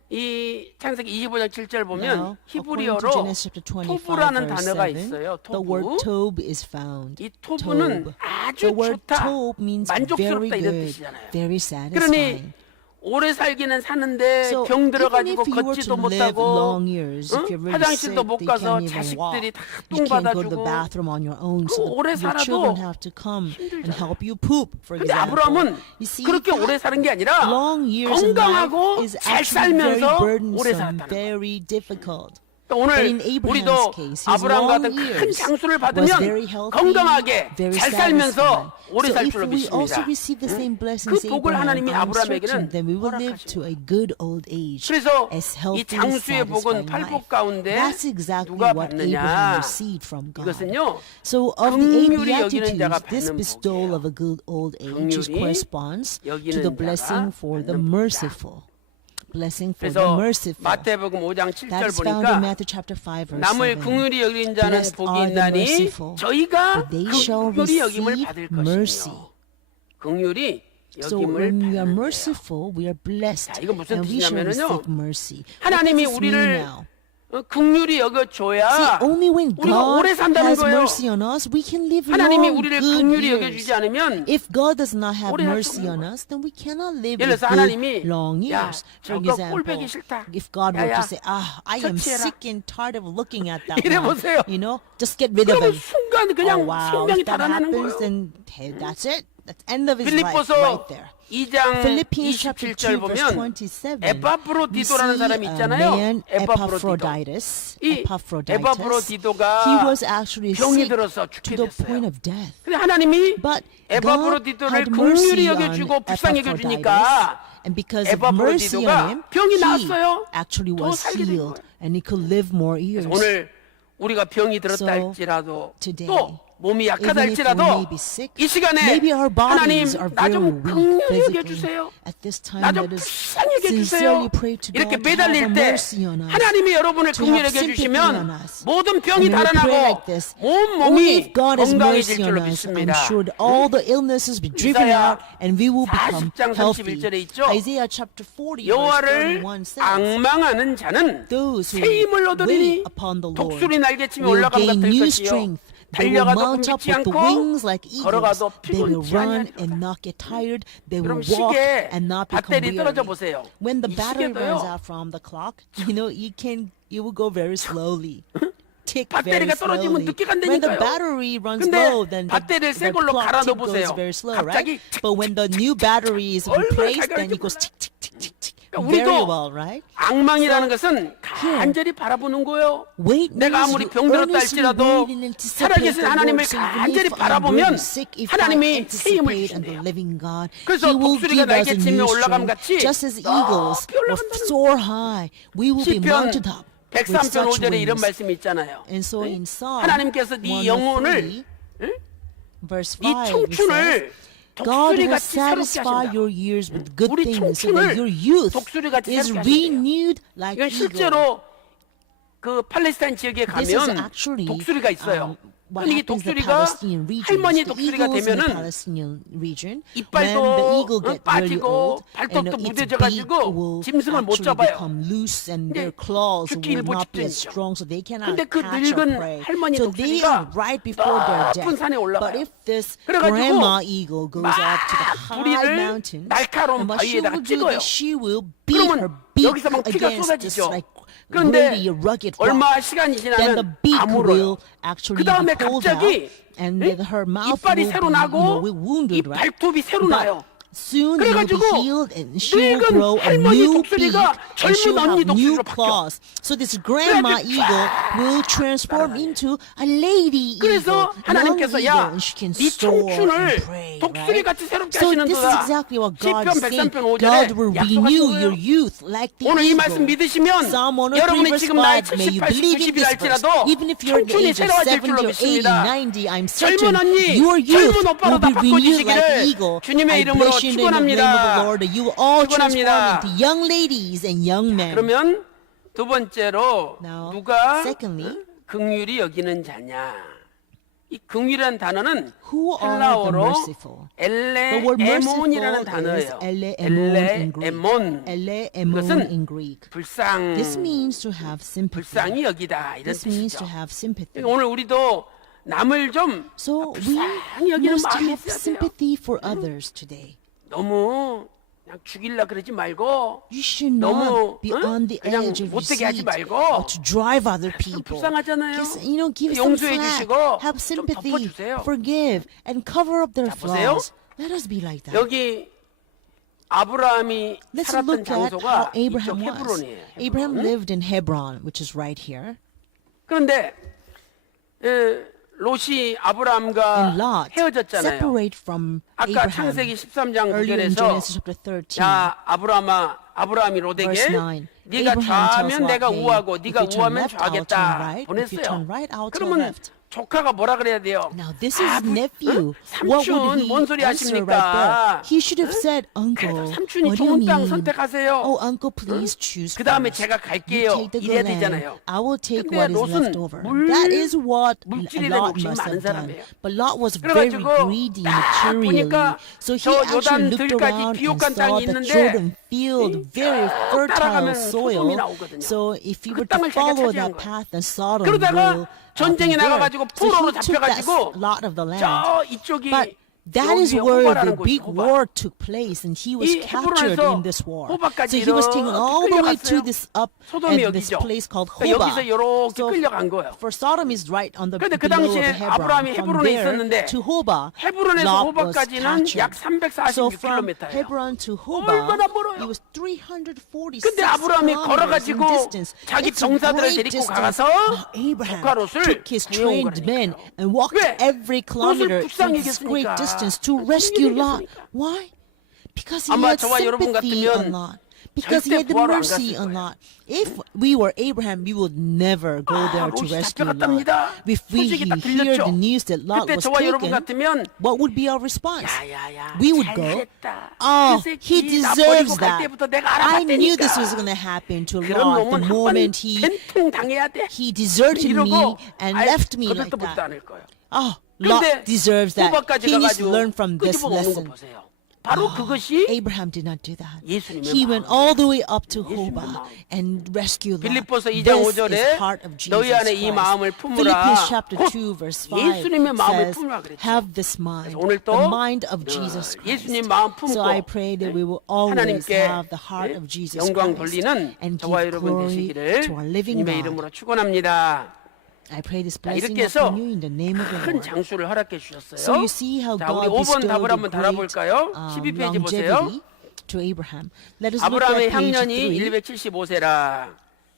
이 창세기 25장 7절 보면 Now, according to 히브리어로 Genesis chapter 25 토브라는 verse 단어가 7, 있어요. the word 토브. tob is found. 이 토브는 Tob. 아주 The word 좋다, tob means very 만족스럽다 이런 good, 뜻이잖아요. very 그러니 satisfying. 오래 살기는 사는데 So 병 even 들어가지고 if you were 걷지도 to live 못하고 long years, 응? if you're really 화장실도 sick, 못 you 가서 can't even walk. 자식들이 다 You 똥 can't go to the 받아주고 bathroom on your own, 그 so 오래 your 살아도 children have to come and help you poop, for 근데 example. 아브라함은 You see, 그렇게 오래 사는 게 아니라 long years in life 건강하고 is 잘 actually very 살면서 오래 burdensome, 살았다는 거예요. very difficult. 또 But 오늘 in Abraham's 우리도 case, his 아브라함 long 같은 큰 years 장수를 was very 받으면 healthy, 건강하게 very 잘 satisfied. 살면서 오래 So 살 if 줄로 we also 믿습니다. receive the same 그 blessings 복을 Abraham, 하나님이 I'm certain 아브라함에게는 that we will live 허락하신 to a good old age, 그래서 as 이 healthy and 장수의 복은 satisfied 팔복 life. 가운데 That's exactly 누가 what 받느냐? Abraham received from God. 이것은요. So of the eight 긍휼히 여기는 자가 beatitudes, this 받는 bestowal 복이에요. of a good old age is 긍휼히 corresponds to 여기는 the 자가 blessing for the 받는 복이다. merciful. Blessing for the 그래서 merciful. 마태복음 5장 7절 That's found in 보니까 Matthew chapter 5 verse 남을 7. 긍휼히 여긴 자는 Blessed 복이 are the 있나니 merciful, 저희가 for they shall 긍휼히 여김을 receive 받을 mercy. 것이며 긍휼히 So 여김을 when we are 받는데요. merciful, we are blessed, 자, 이건 무슨 and we shall 뜻이냐면은요. receive mercy. 하나님이 What does this mean 우리를 now? 긍휼히 여겨줘야 See, only when 우리가 God 오래 산다는 has 거예요. mercy on us, we can live 하나님이 long, 우리를 good 긍휼히 years. 여겨주지 않으면 If God does not have 오래 살 mercy 수 없는 on 거예요. us, then we cannot live 예를 with 들어서 하나님이 good, long 야, years. For 저거 example, 꼴보기 싫다. if God were 야야, to say, I am 처치해라. sick and tired of looking at that 이래 one, 보세요. just get rid of 그러면 him. 순간 Oh, 그냥 wow, 생명이 if that 달아나는 happens, 거예요. then hey, that's it. That's the end of his life 빌립보서 right there. 2장 Philippians chapter 2 27절 verse 보면 27. 에파프로디도라는 we 사람이 see a 있잖아요. man, 에파프로디도. Epaphroditus. 이 Epaphroditus. 에파프로디도가 He was actually 병이 sick 들어서 to 죽게 the 됐어요. point of death. 근데 하나님이 But God 에파프로디도를 had 긍휼히 mercy on 여겨주고 불쌍히 Epaphroditus, 여겨주니까 and because of mercy on 에파프로디도가 him, 병이 he 나았어요. actually 더 was 살게 된 healed, 거예요. and he could live more years. 오늘 우리가 병이 들었다 So, 할지라도 today, 또 몸이 약하다 even if we 할지라도 may be sick, 이 시간에 maybe our 하나님 bodies are 나 very 좀 weak 긍휼히 physically. 여겨주세요. At this time, 나 좀 let us 불쌍히 여겨주세요. sincerely pray to 이렇게 God to have 매달릴 때 mercy on us. 하나님이 여러분을 to 긍휼히 have sympathy on 여겨주시면 us. 모든 병이 And when we pray 달아나고 like this, 온 only 몸이 if God has 건강해질 mercy on 줄로 us, I'm 믿습니다. sure that all the illnesses be driven 이사야 out and we will become 40장 healthy. 31절에 있죠. Isaiah chapter 40 verse 여호와를 31 says, 앙망하는 자는 Those who 새 힘을 wait 얻으리니 upon the Lord 독수리 날개치며 will 올라감 gain 같을 new 것이요 strength. They will 달려가도 mount up 굶지 with the 않고 wings like eagles. 걸어가도 They will 피곤치 run 아니하리로다. and not get tired. They will 그럼 walk 시계에 and not become 배터리 떨어져 weary. 보세요. When the 이 battery runs 시계도요. out from the clock, you will go very slowly. Tick very 배터리가 떨어지면 slowly. 늦게 When the 간다니까요. battery runs 근데 low, then 배터리를 새 the 걸로 clock 갈아 tick 넣어보세요. goes very slow, 갑자기 right? But when the new battery is 얼마나 replaced, 잘 then 갈지 it goes 몰라. tick, tick, tick, tick, tick. 그러니까 Very 우리도 well, right? 악망이라는 것은 간절히 바라보는 거예요. Wait 내가 means 아무리 you 병들었다 earnestly 할지라도 wait and anticipate 살아계신 the 하나님을 Lord. So even 간절히 if I'm 바라보면 really sick, if I 하나님이 새 힘을 anticipate on the 주신대요. living God, 그래서 He will 독수리가 give us a 날개치며 new 올라감 strength. 같이 Just as eagles 높이 will 올라간다는 soar high, we will be 시편 mounted up with 103편 such 5절에 이런 wings. 말씀이 있잖아요. And so in Psalm 하나님께서 네 영혼을 103, verse 네 5, it says, 청춘을 God will 독수리같이 새롭게 satisfy 하신다. your years with good 우리 things so that 청춘을 your youth 독수리같이 is 새롭게 하신대요. renewed like 이건 eagles. 실제로 그 팔레스타인 지역에 This is 가면 actually 독수리가 있어요. what 근데 이 happens in the 독수리가 Palestinian region. 할머니 The 독수리가 eagles in the 되면은 Palestinian region, 이빨도 when the eagle gets really 빠지고 old, 발톱도 and its 무뎌져가지고 beak will 짐승을 못 actually 잡아요. become loose and 근데 their claws 죽기 will 일보 not be as 직전이죠. strong, so they cannot 근데 그 catch or 늙은 prey. 할머니 So they 독수리가 are right before their 높은 death. 산에 올라가요. But if this 그래가지고 grandma eagle goes up to the 막 high 부리를 mountain, 날카로운 and what she 바위에다가 will do 찍어요. is she will beat her 그러면 beak 여기서 막 피가 against this 쏟아지죠. like 그런데 really rugged rock. 얼마 시간이 Then the 지나면 beak 아물어요. will actually 그 다음에 be pulled out, 갑자기 and then her mouth 이빨이 will 새로 be, 나고 will 이 wounded, right? 발톱이 새로 But 나요. soon it will 그래가지고 be healed, and she will 늙은 grow a 할머니 new beak, 독수리가 and she 젊은 will 언니 have new 독수리로 바뀌어. claws. So this grandma 그래가지고 eagle will transform into a lady 그래서 eagle, young 하나님께서 eagle, 야, and she can 네 soar and 청춘을 pray, right? 독수리같이 새롭게 So this is 하시는도다. exactly what God 시편 is saying. 103편 5절에 God will 약속하신 renew your 거예요. youth like the 오늘 이 eagle. 말씀 믿으시면 Psalm 103 여러분이 verse 지금 나이 5, may you 70, 80, believe in 90이 this verse. 할지라도 Even if you're at the 청춘이 age of 새로워질 70 줄로 or 80, 믿습니다. 90, I'm certain 젊은 언니, your youth 젊은 오빠로 will be 다 renewed like 바꿔주시기를 the eagle. 주님의 I 이름으로 bless you in the name of the 축원합니다. Lord that you will all transform 축원합니다. into young ladies and young men. 그러면 두 번째로 Now, 누가 secondly, 긍휼히 여기는 자냐? 이 긍휼이라는 단어는 Who are the 헬라어로 merciful? The word 엘레에몬이라는 merciful is 단어예요. eleemon in Greek. Eleemon 이것은 in Greek. 불쌍, This means to have sympathy. 불쌍히 여기다 이런 This means 뜻이죠. to have sympathy. 그러니까 오늘 우리도 남을 좀 So we 불쌍히 여기는 must 마음이 have 있어야 돼요. sympathy for others today. 너무 그냥 죽일라 그러지 말고 You should 너무 not be on the 그냥 edge of your 못되게 하지 seat 말고 or to drive other 좀 people. 불쌍하잖아요. Just, give some 용서해 slack, 주시고 have 좀 sympathy, 덮어주세요. forgive, and cover up their 자, 보세요. flaws. Let us be like that. 여기 아브라함이 Let's 살았던 look at how 장소가 이쪽 Abraham was. 헤브론이에요. Abraham 헤브론. lived in Hebron, which is right here. 그런데 롯이 아브라함과 And Lot 헤어졌잖아요. separate from 아까 Abraham. 창세기 13장 Earlier in 9절에서 Genesis chapter 13. 야 아브라함이 롯에게 Verse 9. 네가 Abraham 좌하면 tells 내가 Lot, hey, 우하고 if 네가 you turn 우하면 left, I'll turn 좌하겠다 right. If you 보냈어요. turn right, I'll turn 그러면 left. 조카가 뭐라 그래야 돼요? Now this is 부- nephew. What would 삼촌 he 뭔 소리 answer right 하십니까? there? He should have said, 그래도 Uncle, 삼촌이 what do you 좋은 땅 mean? 선택하세요. Oh, Uncle, please choose 그 다음에 first. 제가 You 갈게요. take the 이래야 good land. 되잖아요. I will take 근데 what is 롯은 left over. That is what 물질에 대한 Lot 욕심이 must 많은 have done. 사람이에요. But Lot was very 그래가지고 greedy 딱 materially. 보니까 So he 저 actually 요단 looked 들까지 around and 비옥한 saw 땅이 the 있는데 Jordan field, very fertile 따라가면 soil. 소돔이 나오거든요. So if you 그 were to 땅을 자기가 follow 차지한 that 거예요. path, then Sodom 그러다가 will 전쟁에 be there. 나가가지고 So he 포로로 took that 잡혀가지고 lot of the land. 저 이쪽이 But that is 여기에 where 호바라는 the 곳이 big 호바. war took place, and he was 이 captured 헤브론에서 in this war. 호바까지 So he was taken all the way 끌려갔어요. to this up 소돔이 at this 여기죠. place called 그러니까 Hoba. 여기서 이렇게 So 끌려간 거예요. for Sodom is right on the 그런데 그 below of 당시에 Hebron. 아브라함이 From 헤브론에 there 있었는데 to Hoba, 헤브론에서 Lot was 호바까지는 captured. 약 So from 346km예요. Hebron to 얼마나 Hoba, 멀어요? it was 346 근데 아브라함이 kilometers in 걸어가지고 distance. 자기 It's a 병사들을 great 데리고 distance. 가서 Now Abraham 조카롯을 took his 구해온 trained men 거라니까요. and walked 왜? every kilometer 롯을 in this great 불쌍히 distance 여겼으니까. to rescue 불쌍히 Lot. 여겼으니까. Why? Because he 아마 had 저와 여러분 sympathy 같으면 on Lot. Because he 절대 had the 구하러 안 mercy 갔을 on 거예요. Lot. If we were Abraham, we would never go there to 롯이 rescue Lot. 잡혀갔답니다. If we 소식이 다 hear 들렸죠. the news that Lot 그때 was 저와 여러분 taken, 같으면 what would be our response? 야야야 We would go, 잘했다. oh, 그 he 새끼 나 deserves 버리고 갈 that. 때부터 내가 I knew this was 알아봤다니까. going to happen to 그런 Lot the 놈은 moment 된통 당해야 돼. he deserted me 이러고 and 아예 left me like 거들떠 보지도 that. 않을 거예요. Oh, 그런데 Lot deserves that. 호박까지 He needs to 가가지고 learn from this 끄집어 먹는 거 lesson. 보세요. 바로 그것이 Abraham did not do that. 예수님의 He went 마음이에요. all the way up to 예수님의 Hoba 마음. and rescued Lot. 빌립보서 2장 This is 5절에 heart of Jesus 너희 안에 이 Christ. 마음을 품으라. Philippians chapter 곧 2 verse 5 예수님의 마음을 says, 품으라 그랬죠. have this mind, 그래서 오늘 또 the mind of Jesus Christ. 예수님 마음 품고 So I pray that we will always 하나님께 have the heart of Jesus 영광 Christ 돌리는 and 저와 give 여러분 glory 되시기를 to our living 주님의 God. 이름으로 축원합니다. I pray this 자, blessing 이렇게 해서 upon you in the name of the 큰 Lord. 장수를 허락해 주셨어요. So you see how 자, 우리 God 5번 bestowed 답을 a 한번 great 달아볼까요? 12페이지 보세요. longevity to Abraham. Let us look at 아브라함의 page 향년이 3. 175세라.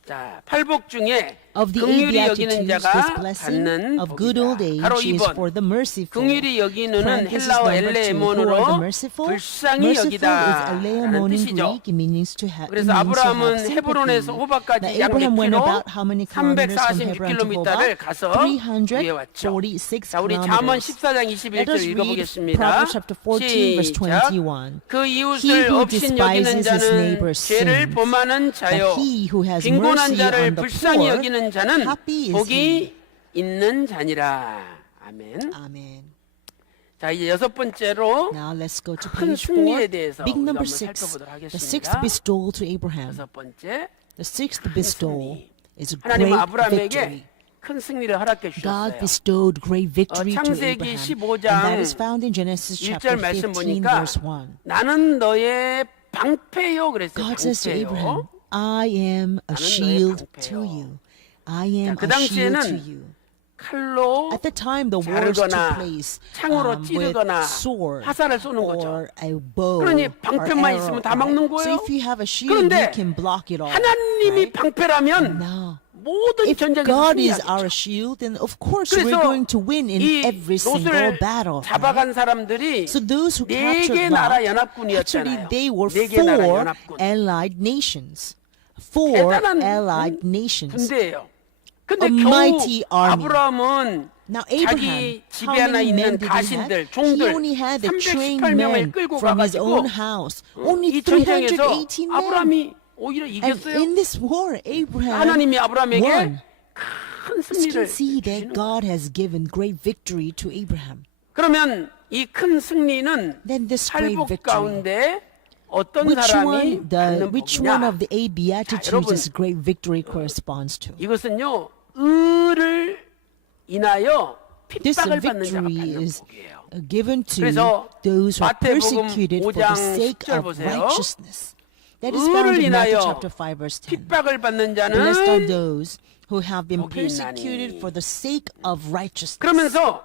자, 팔복 중에 Of the 긍휼히 eight 여기는 beatitudes, this 자가 blessing 받는 of good old 복이다. age 가로 is for 2번. the merciful. 긍휼히 여기는은 Parenthesis 헬라어 number 2, who are the 엘레몬으로 merciful. 불쌍히 Merciful is 여기다라는 eleemon in 뜻이죠. Greek. It means to have. 그래서 아브라함은 헤브론에서 호바까지 Now 약 Abraham went 몇 about 킬로? how many kilometers from Hebron to 346km를 Hoba? 가서 위에 왔죠. 346 자, 우리 잠언 kilometers. 14장 Let 21절 us read 읽어보겠습니다. Proverbs chapter 14 verse 시작. 21. 그 He 이웃을 who 업신 여기는 despises his 자는 neighbor's 죄를 sins, 범하는 자요. but he who has 빈곤한 mercy 자를 on the 불쌍히 poor, 여기는 자는 happy is 복이 he. 있는 자니라. 아멘. Amen. 자, 이제 여섯 번째로 Now let's go to 큰 page 승리에 4. 대해서 Big 우리가 number 한번 6. 살펴보도록 The 하겠습니다. sixth bestowal to Abraham. 여섯 번째, The sixth bestowal is a 하나님은 great 아브라함에게 victory. 큰 승리를 허락해 God 주셨어요. bestowed great victory to 창세기 Abraham. 15장 And that is found in Genesis 1절 chapter 말씀 15 보니까 verse 1. 나는 너의 방패요 그랬어요. God says to Abraham, 방패요. I am a 나는 너의 shield 방패요. to you. I am 그 a shield 당시에는 to you. 칼로 At the time the wars took 자르거나 place 창으로 with 찌르거나 sword 화살을 쏘는 거죠. or a bow 그러니 or 방패만 arrow. 있으면 다 막는 So 거예요. if you have a shield, you 그런데 can block it all. 하나님이 right? 방패라면 Now, 모든 if 전쟁에서 God is 승리하겠죠. our shield, then of course we're 그래서 going to win in 이 every single 롯을 battle. right? 잡아간 사람들이 So those who 네 개 captured 나라 Lot, actually 연합군이었잖아요. they were 네 개 나라 4 연합군. allied nations. 4 대단한 allied nations. 군대예요. 근데 A 겨우 mighty army. 아브라함은 Now 자기 Abraham, 집에 how 하나 many men 있는 did he 가신들, have? He 종들 only had the trained 318명을 men 끌고 from his 가가지고 own house. Only 이 전쟁에서 318 men. 아브라함이 오히려 And 이겼어요. in this war, Abraham 하나님이 아브라함에게 won. 큰 You 승리를 can see that 주시는 거예요. God has given great victory to Abraham. 그러면 이 큰 승리는 Then this great 팔복 victory, 가운데 어떤 which 사람이 받는 which one 복이냐? of the 8 beatitudes 여러분, this great victory corresponds to? 이것은요, 의를 인하여 This 핍박을 받는 자가 victory 받는 is 복이에요. given to 그래서 those who are 마태복음 persecuted for 5장 the sake 10절 of 보세요. righteousness. That is found 의를 in Matthew 인하여 chapter 5 verse 10. 핍박을 받는 Blessed are 자는 those who have been 복이 persecuted 있나니. for the sake of righteousness. 그러면서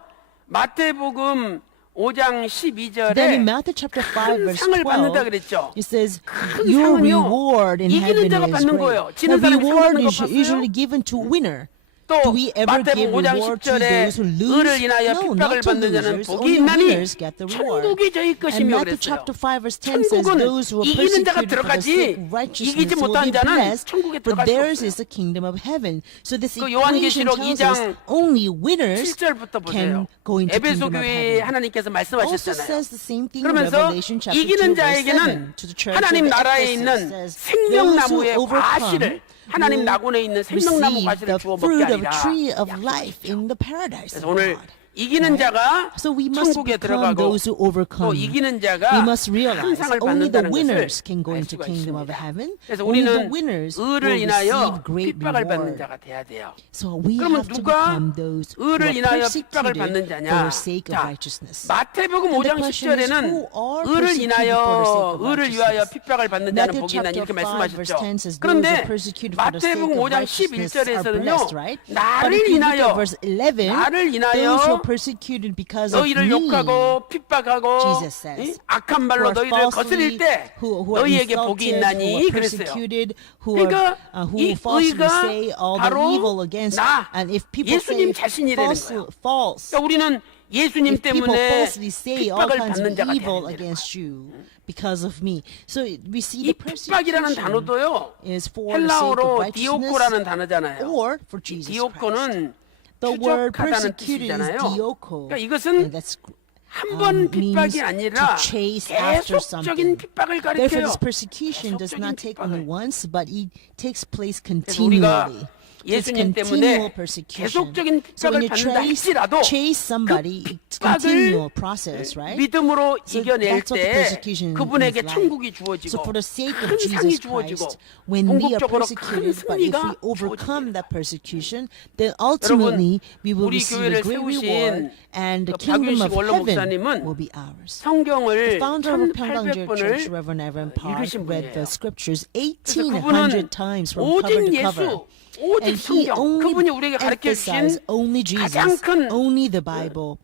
마태복음 5장 12절에 Then in Matthew chapter 5 verse 상을 받는다 12, 그랬죠. it says, 큰 your 상은요, reward in 이기는 heaven 자가 is 받는 great. 거예요. The 지는 사람이 상 reward 받는 거 is 봤어요? usually given to winner. 또 Do we ever give 마태복음 5장 reward to 10절에 those who lose? 의를 인하여 No, 핍박을 not to 받는 자는 losers. 복이 Only 있나니 winners get the reward. 천국이 저희 And 것이며 Matthew 그랬어요. chapter 5 verse 10 says 천국은 those who are 이기는 자가 persecuted for the sake 들어가지 of righteousness 이기지 will 못한 be 자는 blessed, 천국에 for 들어갈 수 theirs 없어요. is the kingdom of heaven. So this 그 equation 요한계시록 tells 2장 us only winners 7절부터 can 보세요. go into 에베소 kingdom of 교회에 heaven. 하나님께서 Also 말씀하셨잖아요. says the same thing in 그러면서 Revelation chapter 2 이기는 verse 7 자에게는 to the church 하나님 of 나라에 Ephesus 있는 says, 생명나무의 those who 과실을 overcome 하나님 will 낙원에 있는 생명나무 receive 과실을 the 주어 먹게 fruit of 하리라. tree of life in the paradise 그래서 of 오늘 God. 이기는 자가 So we must 천국에 become 들어가고 those who 또 overcome. 이기는 We 자가 must 큰 realize 상을 only the 받는다는 것을 winners can go 알 into 수가 kingdom of 있습니다. heaven. 그래서 Only the 우리는 winners will 의를 인하여 receive great 핍박을 받는 reward. 자가 돼야 돼요. So we 그러면 have to 누가 become those who 의를 are 인하여 핍박을 persecuted 받는 for 자냐? the sake of 자, righteousness. 마태복음 And the 5장 question is, 10절에는 who are 의를 persecuted for the sake 인하여 of 의를 위하여 righteousness? 핍박을 받는 자는 Matthew 복이 있나니 chapter 이렇게 5 verse 말씀하셨죠. 10 says those who 그런데 are persecuted for the sake 마태복음 of 5장 righteousness are 11절에서는요. blessed, right? But 나를 if you look 인하여 at verse 11, 나를 those who 인하여 are persecuted because of 너희를 me, 욕하고 핍박하고 Jesus says, 이? 악한 말로 who are 너희를 거스릴 falsely, 때 who are 너희에게 복이 insulted, who 있나니 are 그랬어요. persecuted, who 그러니까 who 이 falsely 의가 say all the 바로 evil against, 나, and if people 예수님 say 자신이라는 거예요. false, 그러니까 우리는 예수님 if people 때문에 falsely say all 핍박을 kinds 받는 of 자가 evil 되는 거예요. against you because of me. So we see 이 the 핍박이라는 persecution 단어도요. is for the sake of 헬라어로 righteousness 디오코라는 단어잖아요. or for 이 Jesus Christ. 디오코는 The word 추적하다는 persecuted is 뜻이잖아요. dioko. 그러니까 이것은 And that's 한 번 means 핍박이 아니라 to chase after 계속적인 something. 핍박을 Therefore, 가리켜요. this persecution does not take only 핍박을. once, but it takes place 그래서 우리가 continually. It's 예수님 continual 때문에 persecution. 계속적인 So when 핍박을 you 받는다 할지라도 chase somebody, it's 핍박을 continual process, right? 믿음으로 So 이겨낼 that's what the 때 persecution 그분에게 is like. 천국이 So 주어지고 for the sake 큰 of 상이 Jesus 주어지고 Christ, when we are 궁극적으로 큰 persecuted, but if we 승리가 overcome 주어집니다. that persecution, then ultimately we will 우리 receive 교회를 a great reward, 세우신 and the 그 kingdom of 박윤식 원로 heaven 목사님은 will be ours. 성경을 The founder of Pyeonggang Church, 1800번을 Reverend Evan Park, 읽으신 read the 분이에요. scriptures 그래서 그분은 1,800 times from cover 오직 to cover. 예수, 오직 And he 성경, only 그분이 우리에게 가르쳐 emphasized 주신 only Jesus, 가장 큰 only the Bible.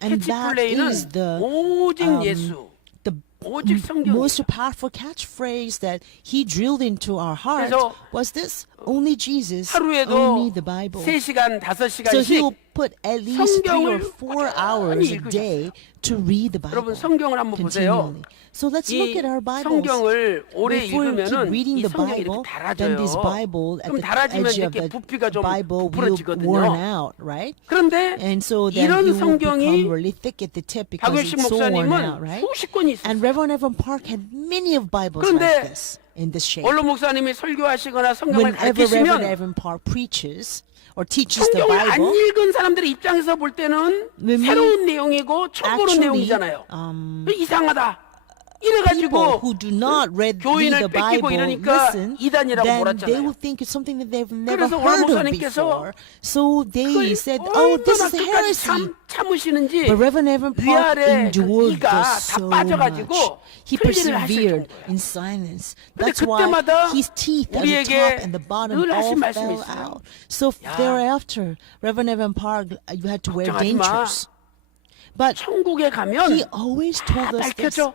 And that 캐치플레이는 is the 오직 예수, the 오직 성경이에요. most powerful catchphrase that he drilled into our heart 그래서 was this: only Jesus, 하루에도 only the Bible. 3시간, So he 5시간씩 will put at least 3 or 성경을 4 hours 많이 a day to read the 여러분 Bible 성경을 한번 보세요. continually. So let's look 이 at our Bibles. 성경을 오래 If we keep 읽으면은 reading 이 the 성경이 Bible, 이렇게 then this 달아져요. Bible at 그럼 the 달아지면 edge of 이렇게 the 부피가 좀 Bible will 부풀어지거든요. worn out, right? 그런데 And so then 이런 it will become 성경이 really thick at the tip because 박윤식 it's so worn 목사님은 out, right? 수십 권이 And 있었어요. Reverend Evan Park had many of Bibles 그런데 like this, in this shape. 원로 목사님이 설교하시거나 성경을 Whenever Reverend 가르치시면 Evan Park preaches or teaches the 성경을 안 Bible, 읽은 사람들의 입장에서 볼 때는 when we 새로운 내용이고 처음 보는 actually, 내용이잖아요. um, 이상하다. people 이래가지고 who do not read 교인을 the 뺏기고 Bible 이러니까 listen, 이단이라고 then they 몰았잖아요. will think it's something that they've never 그래서 heard 원로 of 목사님께서 before. So they 그걸 said, "Oh, this 얼마나 is 끝까지 heresy." 참으시는지 But Reverend Evan Park 위아래 그 endured 이가 this 다 so much. 빠져가지고 He 틀리를 하실 persevered 정도예요. in silence. 근데 That's why 그때마다 his teeth at the 우리에게 top and the bottom 늘 all 하신 말씀이 fell 있어요. out. So 야. thereafter, Reverend Evan Park, you had to wear 걱정하지 마. dentures. But 천국에 가면 he always 다 told us this. 밝혀져.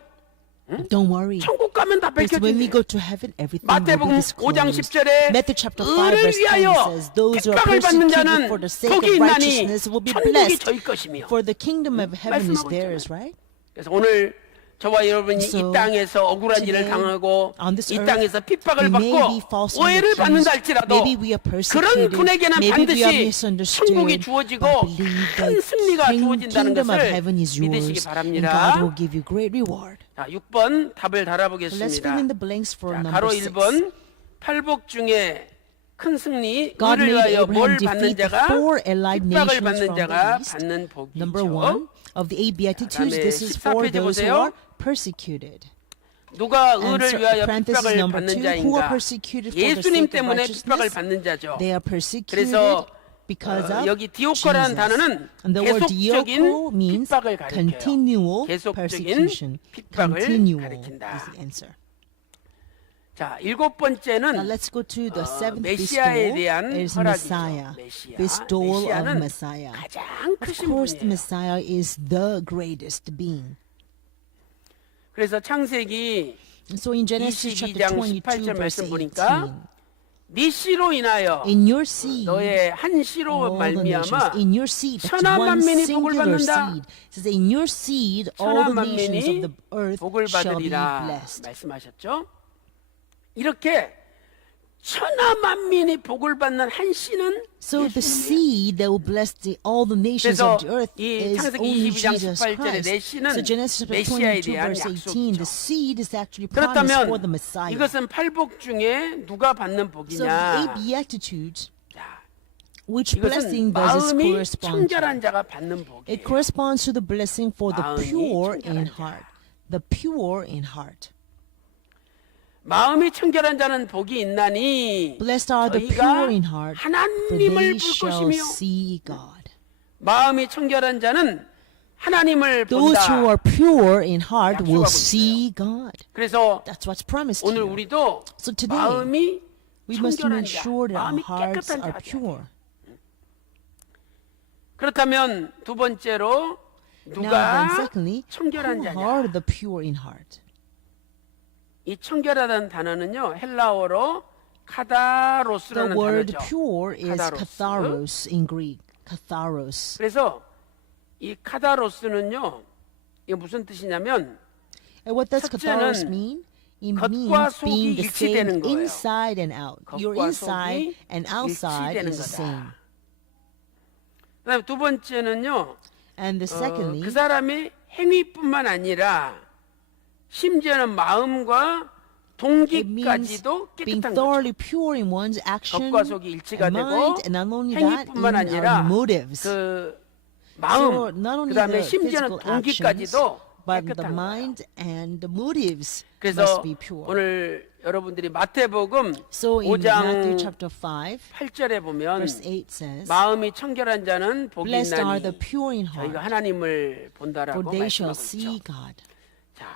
Don't worry. 천국 가면 다 Because when we 밝혀진대. go to heaven, everything will be 마태복음 5장 disclosed. 10절에 Matthew chapter 5 의를 verse 10 위하여 says, those who are 핍박을 받는 persecuted 자는 for the sake 복이 of 있나니 righteousness will be 천국이 blessed. 저희 것이며. For the kingdom of heaven is 말씀하고 theirs, 있잖아요. right? 그래서 오늘 저와 여러분이 So, 이 땅에서 억울한 일을 today, 당하고 on this 이 earth, 땅에서 핍박을 we may be 받고 falsely 오해를 accused, 받는다 할지라도 maybe we are 그런 persecuted, 분에게는 maybe we are 반드시 misunderstood, 천국이 주어지고 but believe 큰 that 승리가 주어진다는 kingdom of 것을 heaven is 믿으시기 yours, and God 바랍니다. will give you great reward. 자, 6번 답을 Let's 달아보겠습니다. fill in the blanks for 자, number 가로 6. 1번 팔복 중에 큰 승리 God 의를 made 위하여 Abraham 뭘 defeat 받는 the 자가 4 allied 핍박을 nations 받는 from the 자가 east. 받는 Number 복이죠. 1 of the 8 Beatitudes, 그다음에 this is 14 for 페이지 those who 보세요. are persecuted. 누가 And 의를 so, 위하여 parenthesis 핍박을 number 받는 2, who are 자인가? persecuted for the 예수님 sake of 때문에 핍박을 righteousness, 받는 자죠. they are persecuted 그래서 because of 여기 디오코라는 Jesus. 단어는 And the word 계속적인 dioko means 핍박을 가리켜요. continual 계속적인 persecution. 핍박을 Continual 가리킨다. is the answer. 자, 일곱 Now 번째는 let's go to the seventh 메시아에 bestow 대한 is 허락이죠. Messiah. 메시아. Bestowal of 메시아는 Messiah. 가장 Of 크신 course, the 분이에요. Messiah is the greatest being. 그래서 창세기 And so in Genesis chapter 22장 22, 18절 verse 말씀 보니까 18, 네 씨로 인하여 in your seed, 너의 한 씨로 all the nations, 말미암아 in your seed, that's 천하 one 만민이 복을 singular 받는다. seed. It says, in your seed, all 천하 the nations of 만민이 the earth 복을 shall be 받으리라 blessed. 말씀하셨죠. 이렇게 천하 만민이 복을 받는 한 씨는 So the 예수님이에요. seed that will bless all the nations 그래서 of the earth 이 is 창세기 only 22장 Jesus 18절의 내 Christ. 씨는 So Genesis chapter 메시아에 22 대한 verse 18, 약속이죠. the seed is actually promised 그렇다면 for the Messiah. 이것은 팔복 중에 누가 받는 So the 복이냐? eight beatitudes, 자, which 이것은 blessing does it 마음이 correspond to? 청결한 자가 받는 It 복이에요. corresponds to the blessing for the 마음이 pure in 청결한 자. heart. The pure in heart. 마음이 청결한 자는 복이 있나니 Blessed are the 저희가 pure in heart, for 하나님을 they 볼 shall 것이며 see God. 마음이 청결한 자는 하나님을 Those who 본다. are pure in heart will 약속하고 see God. 그래서 That's what's promised 오늘 here. 우리도 So today, 마음이 we must 청결한 make 자, sure that our 마음이 hearts 깨끗한 are 자가 pure. 그렇다면 두 번째로 Now 누가 then, secondly, 청결한 who 자냐? are the pure in heart? 이 청결하다는 단어는요 헬라어로 The 카다로스라는 word 단어죠. pure is 카다로스. katharos in Greek. Katharos. 그래서 이 카다로스는요 이게 무슨 뜻이냐면 And what does 첫째는 katharos mean? It 겉과 means being 속이 the same 일치되는 거예요. inside and out. Your 겉과 inside 속이 and outside 일치되는 is the same. 거다. 그다음에 두 번째는요 And the secondly, 그 사람의 행위뿐만 아니라 심지어는 마음과 it means 동기까지도 being 깨끗한 거죠. thoroughly pure in one's action 겉과 속이 일치가 and 되고 mind, and not only that, in 행위뿐만 아니라 our motives. 그 So 마음 not only 그다음에 the 심지어는 physical actions, 동기까지도 but the 깨끗한 거예요. mind and the motives 그래서 must be pure. 오늘 여러분들이 마태복음 So in Matthew 5장 chapter 5, 8절에 보면 verse 8 says, 마음이 청결한 자는 복이 Blessed are the 있나니 pure in 저희가 heart, 하나님을 for 본다라고 they shall 말씀하고 see 있죠. God. 자,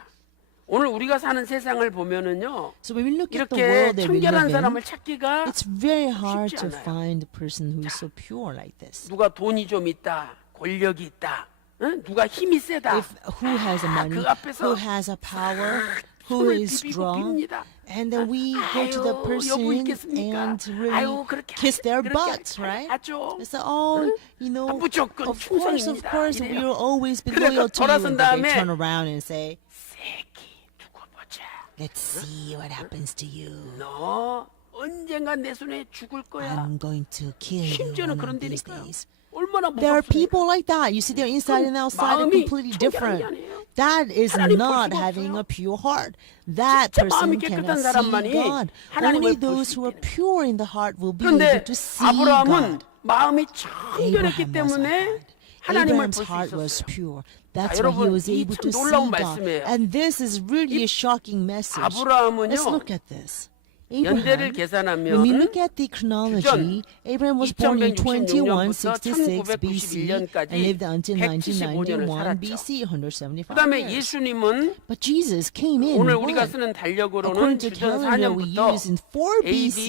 오늘 우리가 사는 세상을 보면은요. So when we look at the 이렇게 world that we 청결한 live in, 사람을 찾기가 it's very hard 쉽지 to 않아요. find a person who is so pure like this. 누가 돈이 좀 있다, 권력이 있다, 응? 누가 힘이 세다. If who has the money, 그 앞에서 who has a power, who 손을 is 비비고 strong, 빕니다. and then we go to the 아유, person 여부 있겠습니까? and really 아유, 그렇게 kiss their 그렇게 butts, right? 하죠. They say, oh, you know, 무조건 of course, 충성입니다. we 이래요. will always be 그래서 loyal to you. 돌아선 And they 다음에 turn around and say, 새끼 두고 보자. let's see what happens to you. 너 언젠가 내 손에 죽을 거야. I'm going to kill you 심지어는 one 그런 of these 데니까요. days. 얼마나 There are 무섭습니까? people like that. You see, their inside and outside are 마음이 completely 청결한 게 different. 아니에요. That is 하나님 볼 not 수가 having 없어요. a pure heart. That 진짜 person 마음이 cannot 깨끗한 see 사람만이 God. 하나님을 Only 볼 those 수 who are 있다는 pure in the heart will be able 그런데 to see 아브라함은 God. 마음이 청결했기 Abraham was like 때문에 that. 하나님을 Abraham's 볼 수 heart was 있었어요. pure. That's 자, why he 여러분, was 이 able 참 to see 놀라운 God. 말씀이에요. And this is really a shocking message. 아브라함은요, Let's look at this. 연대를 Abraham, 계산하면 when we look at the chronology, Abraham was born in 2166 BC and lived until 1991 BC, 175 그다음에 years. 예수님은 But Jesus came in 오늘 우리가 what? 쓰는 달력으로는 According to 주전 calendar we 4년부터 use in 4 AD BC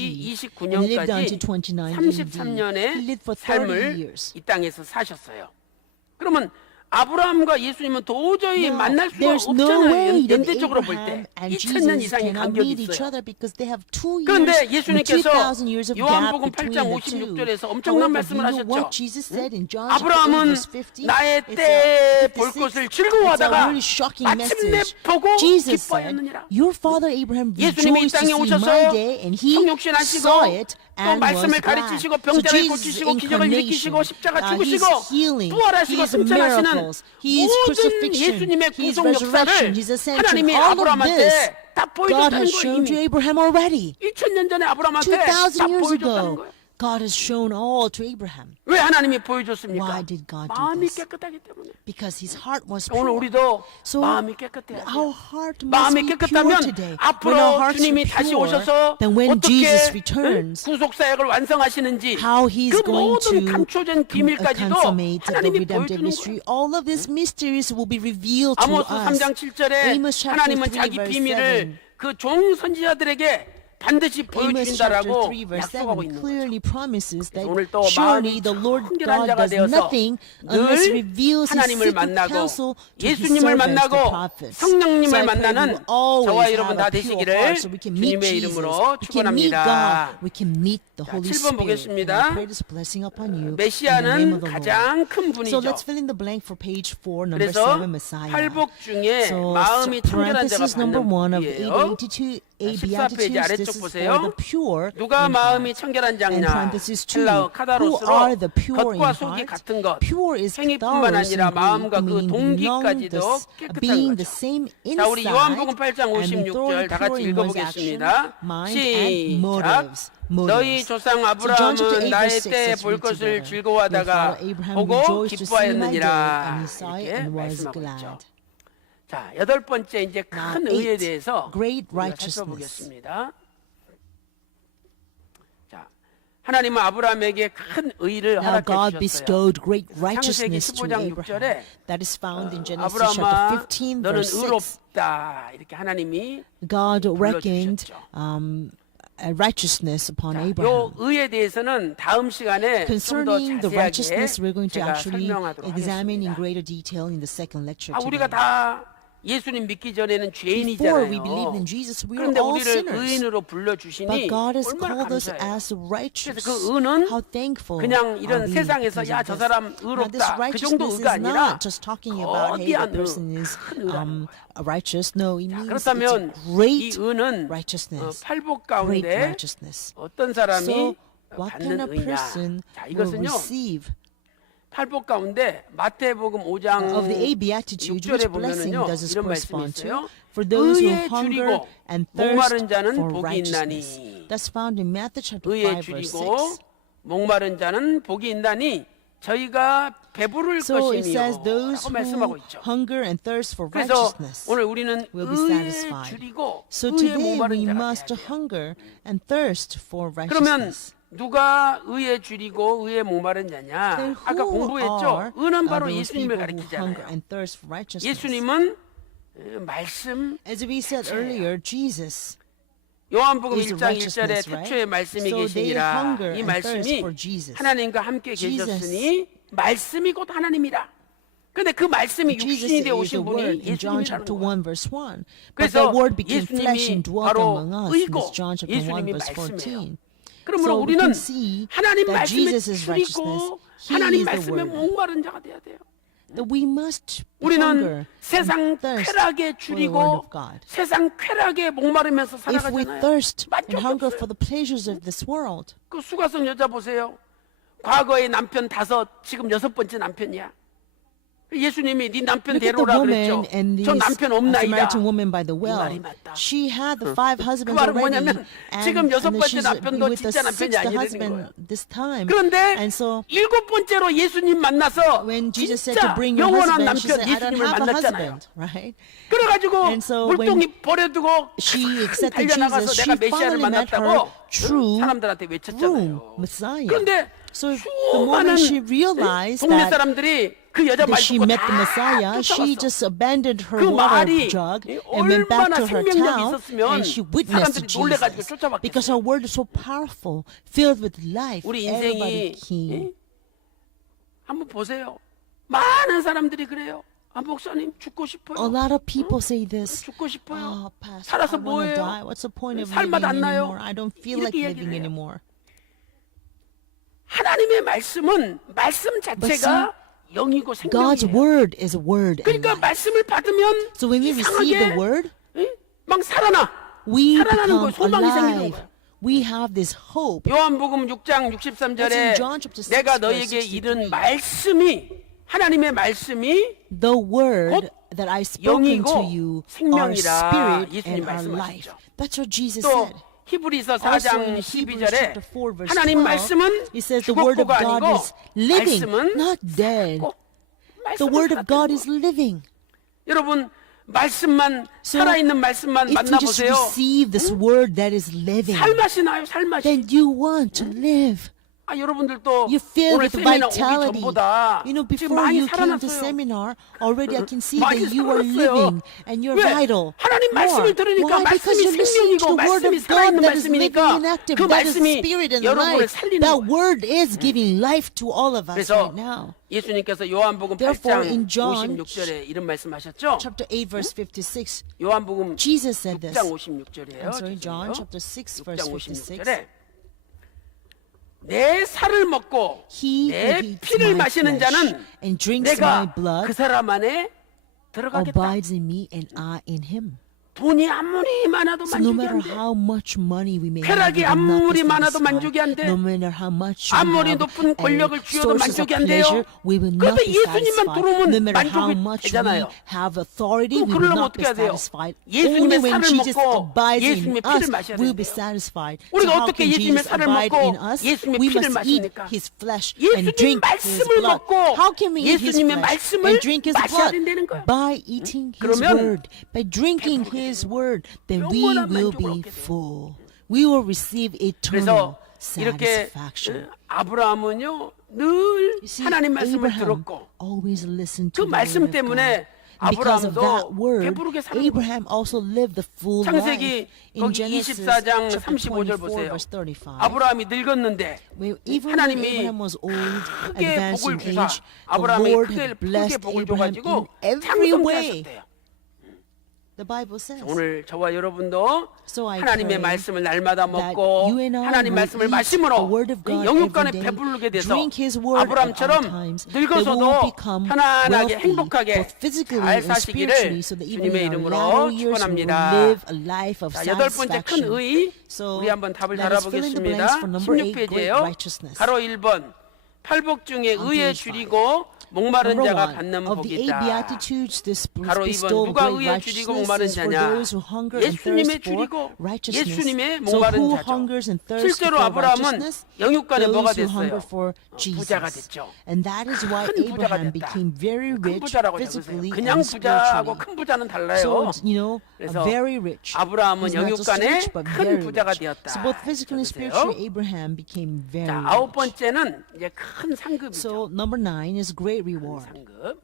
and lived until 29년까지 29 AD. He 33년의 lived for 30 삶을 years. 이 땅에서 사셨어요. 그러면 아브라함과 예수님은 도저히 Now, 만날 수가 there's no 없잖아요. way that 연대적으로 볼 Abraham 때 and 2000년 Jesus 이상의 cannot 간격이 meet each 있어요. other because they have 2 years 그런데 and 예수님께서 2,000 years of gap 요한복음 between 8장 the two. 56절에서 엄청난 However, 말씀을 you know 하셨죠. what Jesus said in John chapter 8 아브라함은 verse 50? 나의 It's 때에 a 볼 56. 것을 It's a 즐거워하다가 really shocking 마침내 message. 보고 Jesus said, 기뻐하였느니라. your father Abraham 예수님이 이 rejoiced to 땅에 see 오셔서 my day, and he 성육신 하시고 saw it 또 and was 말씀을 glad. 가르치시고 So 병자를 Jesus' 고치시고 기적을 일으키시고 incarnation, 십자가 His 죽으시고 healing, 부활하시고 His 승천하시는 miracles, His 모든 crucifixion, 예수님의 His 구속 resurrection, 역사를 His ascension, 하나님이 all of this 아브라함한테 다 God 보여줬다는 has 거예요. shown to 이미 Abraham already. 2000년 전에 아브라함한테 다 2,000 years 보여줬다는 ago, 거예요. God has shown all to Abraham. 왜 하나님이 보여줬습니까? Why did God do 마음이 this? 깨끗하기 때문에. Because his heart was 오늘 pure. 우리도 So 마음이 깨끗해야 our 돼요. heart must 마음이 be pure 깨끗하면 today. When our 앞으로 hearts 주님이 are 다시 pure, 오셔서 then when Jesus 어떻게 returns, 구속 사역을 완성하시는지 how he's 그 going 모든 to 감춰진 비밀까지도 consummate the 하나님이 redemptive 보여주는 mystery, 거예요. all of these mysteries will be revealed to 아모스 us. 3장 7절에 Amos chapter 하나님은 3 자기 verse 비밀을 7. 그 종 선지자들에게 반드시 Amos chapter 보여주신다라고 3 verse 약속하고 7 있는 거죠. clearly promises that 오늘 또 surely 마음이 the Lord 청결한 God 자가 does 되어서 nothing unless 늘 reveals his 하나님을 secret 만나고 counsel to his 예수님을 servants, the 만나고 prophets. 성령님을 So I pray we 만나는 will always 저와 have 여러분 a 다 pure 되시기를 heart so we can meet 주님의 Jesus, 이름으로 we can meet 축원합니다. God, we can meet the 자, Holy 7번 Spirit. 보겠습니다. And I pray this blessing upon you in the name 메시아는 of the Lord. 가장 큰 So 분이죠. let's fill in the blank for page 4, number 그래서 7, Messiah. 팔복 중에 So 마음이 청결한 자가 parenthesis number 받는 1 of 복이에요. 8 14 페이지 Beatitudes, 아래쪽 this is for 보세요. the pure 누가 in 마음이 heart. 청결한 And 자냐? parenthesis 2, 헬라어 who 카다로스로 are the pure in 겉과 속이 heart? 같은 것, Pure is 행위뿐만 thorough 아니라 in 마음과 그 Greek, meaning 동기까지도 깨끗한 being the 거죠. same 자, 우리 inside 요한복음 8장 and be 56절 다 같이 thoroughly pure in one's action, 읽어보겠습니다. mind and 시작. motives. 너희 조상 So John chapter 아브라함은 8 나의 verse 6 때에 says, 볼 read 것을 together. Your 즐거워하다가 father Abraham 보고 rejoiced to see my day, and 기뻐하였느니라. he saw it 이렇게 and was 말씀하고 있죠. glad. 자, 여덟 번째 이제 Now, 큰 의에 8, 대해서 great 우리가 righteousness. 살펴보겠습니다. 자, 하나님은 아브라함에게 큰 의를 Now 허락해 God 주셨어요. bestowed great 창세기 righteousness to 15장 Abraham. 6절에 That is found in Genesis 아브라함아 chapter 15 너는 verse 6. 의롭다 이렇게 하나님이 God reckoned 불러주셨죠. righteousness upon 요 Abraham. 의에 대해서는 다음 시간에 좀 더 Concerning the 자세하게 righteousness, we're going to 제가 actually 설명하도록 examine in 하겠습니다. greater detail in the second lecture 우리가 today. 다 예수님 믿기 전에는 Before we believed 죄인이잖아요. in Jesus, we were 그런데 all 우리를 sinners. 의인으로 But 불러주시니 God has 얼마나 called us 감사해요. as righteous. 그래서 그 의는 How thankful 그냥 are 이런 we 세상에서 because 야 of 저 this. 사람 Now, this 의롭다 그 정도 righteousness 의가 is 아니라 not just talking about, hey, 거대한 the person is 큰 의라는 righteous. No, it means it's 그렇다면 a 이 great 의는 righteousness. 팔복 Great 가운데 righteousness. 어떤 사람이 So, what kind 받는 of 의냐? person 자, will 이것은요 receive 팔복 가운데 마태복음 5장 of the eight beatitudes? 6절에 Which blessing 보면은요 does this 이런 말씀이 correspond 있어요. to? For those who 의에 hunger 줄이고 and 목마른 thirst 자는 for 복이 righteousness. 있나니 That's found in Matthew chapter 의에 5 verse 줄이고 6. 목마른 자는 복이 있나니 저희가 배부를 So it says 것이며 those 라고 말씀하고 who 있죠. hunger and thirst for 그래서 righteousness 오늘 우리는 will be 의에 satisfied. 줄이고 So 의에 today 목마른 we 자가 must 돼야 돼요. hunger and thirst for 그러면 righteousness. 누가 의에 줄이고 의에 목마른 자냐? Then 아까 who 공부했죠. are 의는 바로 those 예수님을 people who hunger 가리키잖아요. and thirst for righteousness? 예수님은 말씀 As we said earlier, Jesus 요한복음 is 1장 1절에 righteousness, right? 태초에 말씀이 So they 계시니라. hunger 이 and thirst 말씀이 for Jesus. 하나님과 함께 Jesus. 계셨으니 말씀이 곧 하나님이라. 근데 그 말씀이 Jesus 육신이 되어 is the 오신 word 분이 in John 예수님이라는 chapter 거예요. 1 verse 1. But 그래서 the word became flesh 예수님이 and dwelt 바로 among us. 의고 This John chapter 1 예수님이 verse 말씀이에요. 14. 그러므로 So we 우리는 can see 하나님 that 말씀에 Jesus is righteousness. 줄이고 He 하나님 is the 말씀에 word. 목마른 자가 돼야 돼요. That we must 우리는 hunger 세상 and thirst 쾌락에 for the word 줄이고 of God. 세상 쾌락에 목마르면서 If we 살아가잖아요. thirst and 만족이 hunger 없어요. for the pleasures of this world, 그 수가성 여자 보세요. 과거에 남편 5, 지금 6번째 남편이야. 예수님이 네 남편 look at the 데려오라 그랬죠. woman and 저 the 남편 없나이다. Samaritan woman by the 이 말이 well. 맞다. She had the 5 husbands 말은 already, 뭐냐면 and 지금 then 6번째 she's 남편도 with the 진짜 남편이 6th 아니라는 husband 거예요. this time. 그런데 And so 7번째로 예수님 만나서 when Jesus said 진짜 to bring your 영원한 husband, she 남편 said, I don't 예수님을 have a 만났잖아요. husband, right? 그래가지고 And so 물동이 버려두고 She accepted 달려나가서 Jesus. 내가 She 메시아를 finally met her 만났다고 true 사람들한테 true 외쳤잖아요. Messiah. 그런데 So the 수많은 moment she realized 동네 that 사람들이 그 여자 말 that she 듣고 met the 다 Messiah, she 쫓아갔어. just abandoned her 그 water 말이 jug and went back 얼마나 to her 생명력이 town, 있었으면 and she witnessed to 사람들이 놀래가지고 Jesus. 쫓아봤겠어요. Because her word is so powerful, filled with life. 우리 Everybody 인생이 came. 한번 보세요. 많은 사람들이 그래요. 아 목사님 죽고 A 싶어요. lot of people say this. 죽고 싶어요. Oh, Pastor, 살아서 I want to 뭐예요? die. What's the point of 살 맛 안 living 나요. anymore? I don't feel like 이렇게 living 얘기를 해요. anymore. 하나님의 말씀은 말씀 자체가 영이고 God's 생명이에요. word is a word. And 그러니까 life. 말씀을 받으면 So when we receive 이상하게 the word, 막 살아나. we 살아나는 거예요. become 소망이 생기는 alive. 거예요. We have this hope. 요한복음 6장 That's 63절에 in John chapter 6, 내가 verse 너에게 63. 이른 말씀이 하나님의 말씀이 The word that I spoken to 영이고 you are 생명이라 spirit 예수님 and are life. 말씀하셨죠. That's what Jesus 또 said. 히브리서 Also 4장 in Hebrews 12절에 chapter 4 verse 하나님 12, 말씀은 it says the word of 죽었고가 God 아니고 is living, 말씀은 not dead. 꼭 The 말씀은 word of God 살았다는 is living. 여러분 말씀만 So, 살아있는 말씀만 If you just 만나보세요. receive this word that is living, 살맛이 나요. 살맛이. then you want to live. 아, 여러분들도 You feel 오늘 with 세미나 오기 vitality. 전보다 You know, 지금 before 많이 you came to 살아났어요. seminar, already I can see 많이 that you are 살아났어요. living and you're 왜? vital. 하나님 More. 말씀을 들으니까 Why? Because 말씀이 you're listening 생명이고 to the word 말씀이 of God 살아있는 that is living 말씀이니까 and active. 그 That is 말씀이 spirit and 여러분을 life. 살리는 That 거예요. word is giving life to all of us 그래서 right now. 예수님께서 요한복음 Therefore, 8장 in John 56절에 이런 말씀하셨죠. Chapter 8 verse 56, 요한복음 Jesus said this. 6장 56절이에요. I'm sorry, John chapter 6 verse 6장 56. 56절에 내 살을 먹고 He who 내 eats 피를 my 마시는 flesh 자는 and drinks my 내가 blood 그 사람 안에 들어가겠다. abides in me and I in him. 돈이 아무리 많아도 So no 만족이 matter 안 돼. how much money we may have, 쾌락이 we will not 아무리 be 많아도 satisfied. 만족이 안 돼. No matter how much we 아무리 have 높은 권력을 and 쥐어도 sources of 만족이 안 돼요. pleasure, we will not 그런데 be 예수님만 satisfied. 들어오면 No matter how 만족이 much we 되잖아요. have authority, 그럼 we will 그러려면 not be 어떻게 해야 돼요? satisfied. 예수님의 Only when 살을 Jesus 먹고 abides in 예수님의 us, 피를 마셔야 we will be 돼요. satisfied. So 우리가 how 어떻게 can 예수님의 Jesus 살을 abide 먹고 in us? 예수님의 We 피를 must eat 마십니까? His flesh and 예수님 drink His 말씀을 blood. 먹고 How can we eat His 예수님의 flesh 말씀을 and drink His 마셔야 blood? 된다는 거예요. By eating His 그러면 word, by drinking His word, then we 영원한 will 만족을 be 얻게 돼요. full. We will receive eternal 그래서 이렇게 satisfaction. 아브라함은요 늘 You see, 하나님 말씀을 Abraham 들었고 always listened 그 to the word 말씀 of 때문에 God. And because of that 아브라함도 word, 배부르게 사는 거예요. Abraham also lived the full 창세기 life. In 거기 Genesis 24장 chapter 35절 24, 보세요. verse 35. 아브라함이 늙었는데 When, even when 하나님이 Abraham was old, 크게 advanced 복을 in 주사 age, the 아브라함이 Lord 크게 had blessed 복을 Abraham 줘가지고 in every way. 장성케 하셨대요. The Bible says. 오늘 저와 여러분도 So I 하나님의 pray 말씀을 날마다 that 먹고 you and I 하나님 will 말씀을 eat the 마심으로 word of God 영육간에 every day, 배부르게 돼서 drink His word at all 아브라함처럼 times, that we 늙어서도 will become 편안하게 wealthy, 행복하게 both physically 잘 and spiritually, 사시기를 so that even 주님의 in our 이름으로 latter years we will 축원합니다. live a life of 자, 여덟 번째 큰 satisfaction. 의 So 우리 한번 답을 let us fill in the blanks 달아보겠습니다. for number 8, great 16페이지예요. righteousness. 가로 1번 팔복 중에 On 의에 page 줄이고 목마른 Number 자가 1, 받는 of the eight 복이다. beatitudes, this 가로 2번 bestow 누가 great 의에 줄이고 목마른 righteousness is for 자냐? those who hunger and 예수님의 thirst for 줄이고 righteousness. 예수님의 So 목마른 who 자죠. hungers and thirsts 실제로 for 아브라함은 righteousness? 영육간에 뭐가 Those who hunger 됐어요? for 부자가 Jesus. 됐죠. And that is why 큰 부자가 Abraham 됐다. became very 큰 rich 부자라고 적으세요. physically 그냥 and 부자하고 spiritually. 큰 부자는 So, 달라요. you know, 그래서 very rich. 아브라함은 He's not just 영육간에 rich, but 큰 very 부자가 rich. 되었다. So both physically and 적으세요. spiritually, Abraham became very 자, 아홉 rich. 번째는 이제 큰 상급이죠. So number 9 is great 큰 reward. 상급.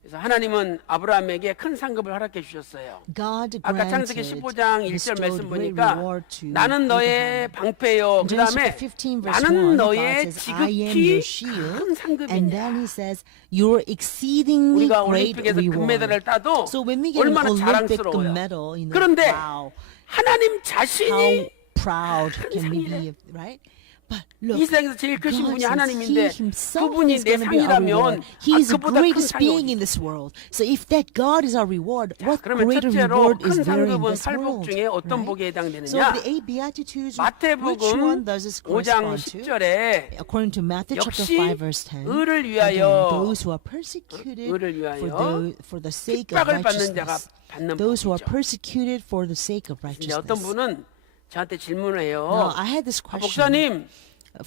그래서 하나님은 아브라함에게 큰 상급을 허락해 주셨어요. God 아까 granted, 창세기 15장 1절 bestowed 말씀 great 보니까 reward to 나는 너의 Abraham. 방패요. 그 Genesis 다음에 15 verse 1, 나는 God 너의 says, I am 지극히 your 큰 shield. And 상급이냐. then he says, you're exceedingly 우리가 great 올림픽에서 금메달을 reward. 따도 So when we get an 얼마나 Olympic 자랑스러워요. medal, you know, 그런데 wow, 하나님 how 자신이 proud 큰 can we 상이래. be, right? But look, 이 세상에서 제일 크신 God 분이 says 하나님인데 He Himself 그분이 is 내 going to be our 상이라면 reward. He is the 그보다 큰 greatest 상이 being 어디 in this world. So if that God is our reward, what 그러면 greater 첫째로 reward is 큰 there in 상급은 this 팔복 world? 중에 어떤 Right? 복에 So 해당되느냐? the eight beatitudes, which 마태복음 one does this 5장 correspond to? 10절에 According to Matthew chapter 역시 5 verse 10, 의를 again, 위하여 those who are persecuted 의를 위하여 for the sake of 핍박을 받는 자가 righteousness, 받는 those who are 복이죠. persecuted for the sake of 이제 어떤 righteousness. 분은 저한테 질문을 해요. Now, I had this 아, question 목사님,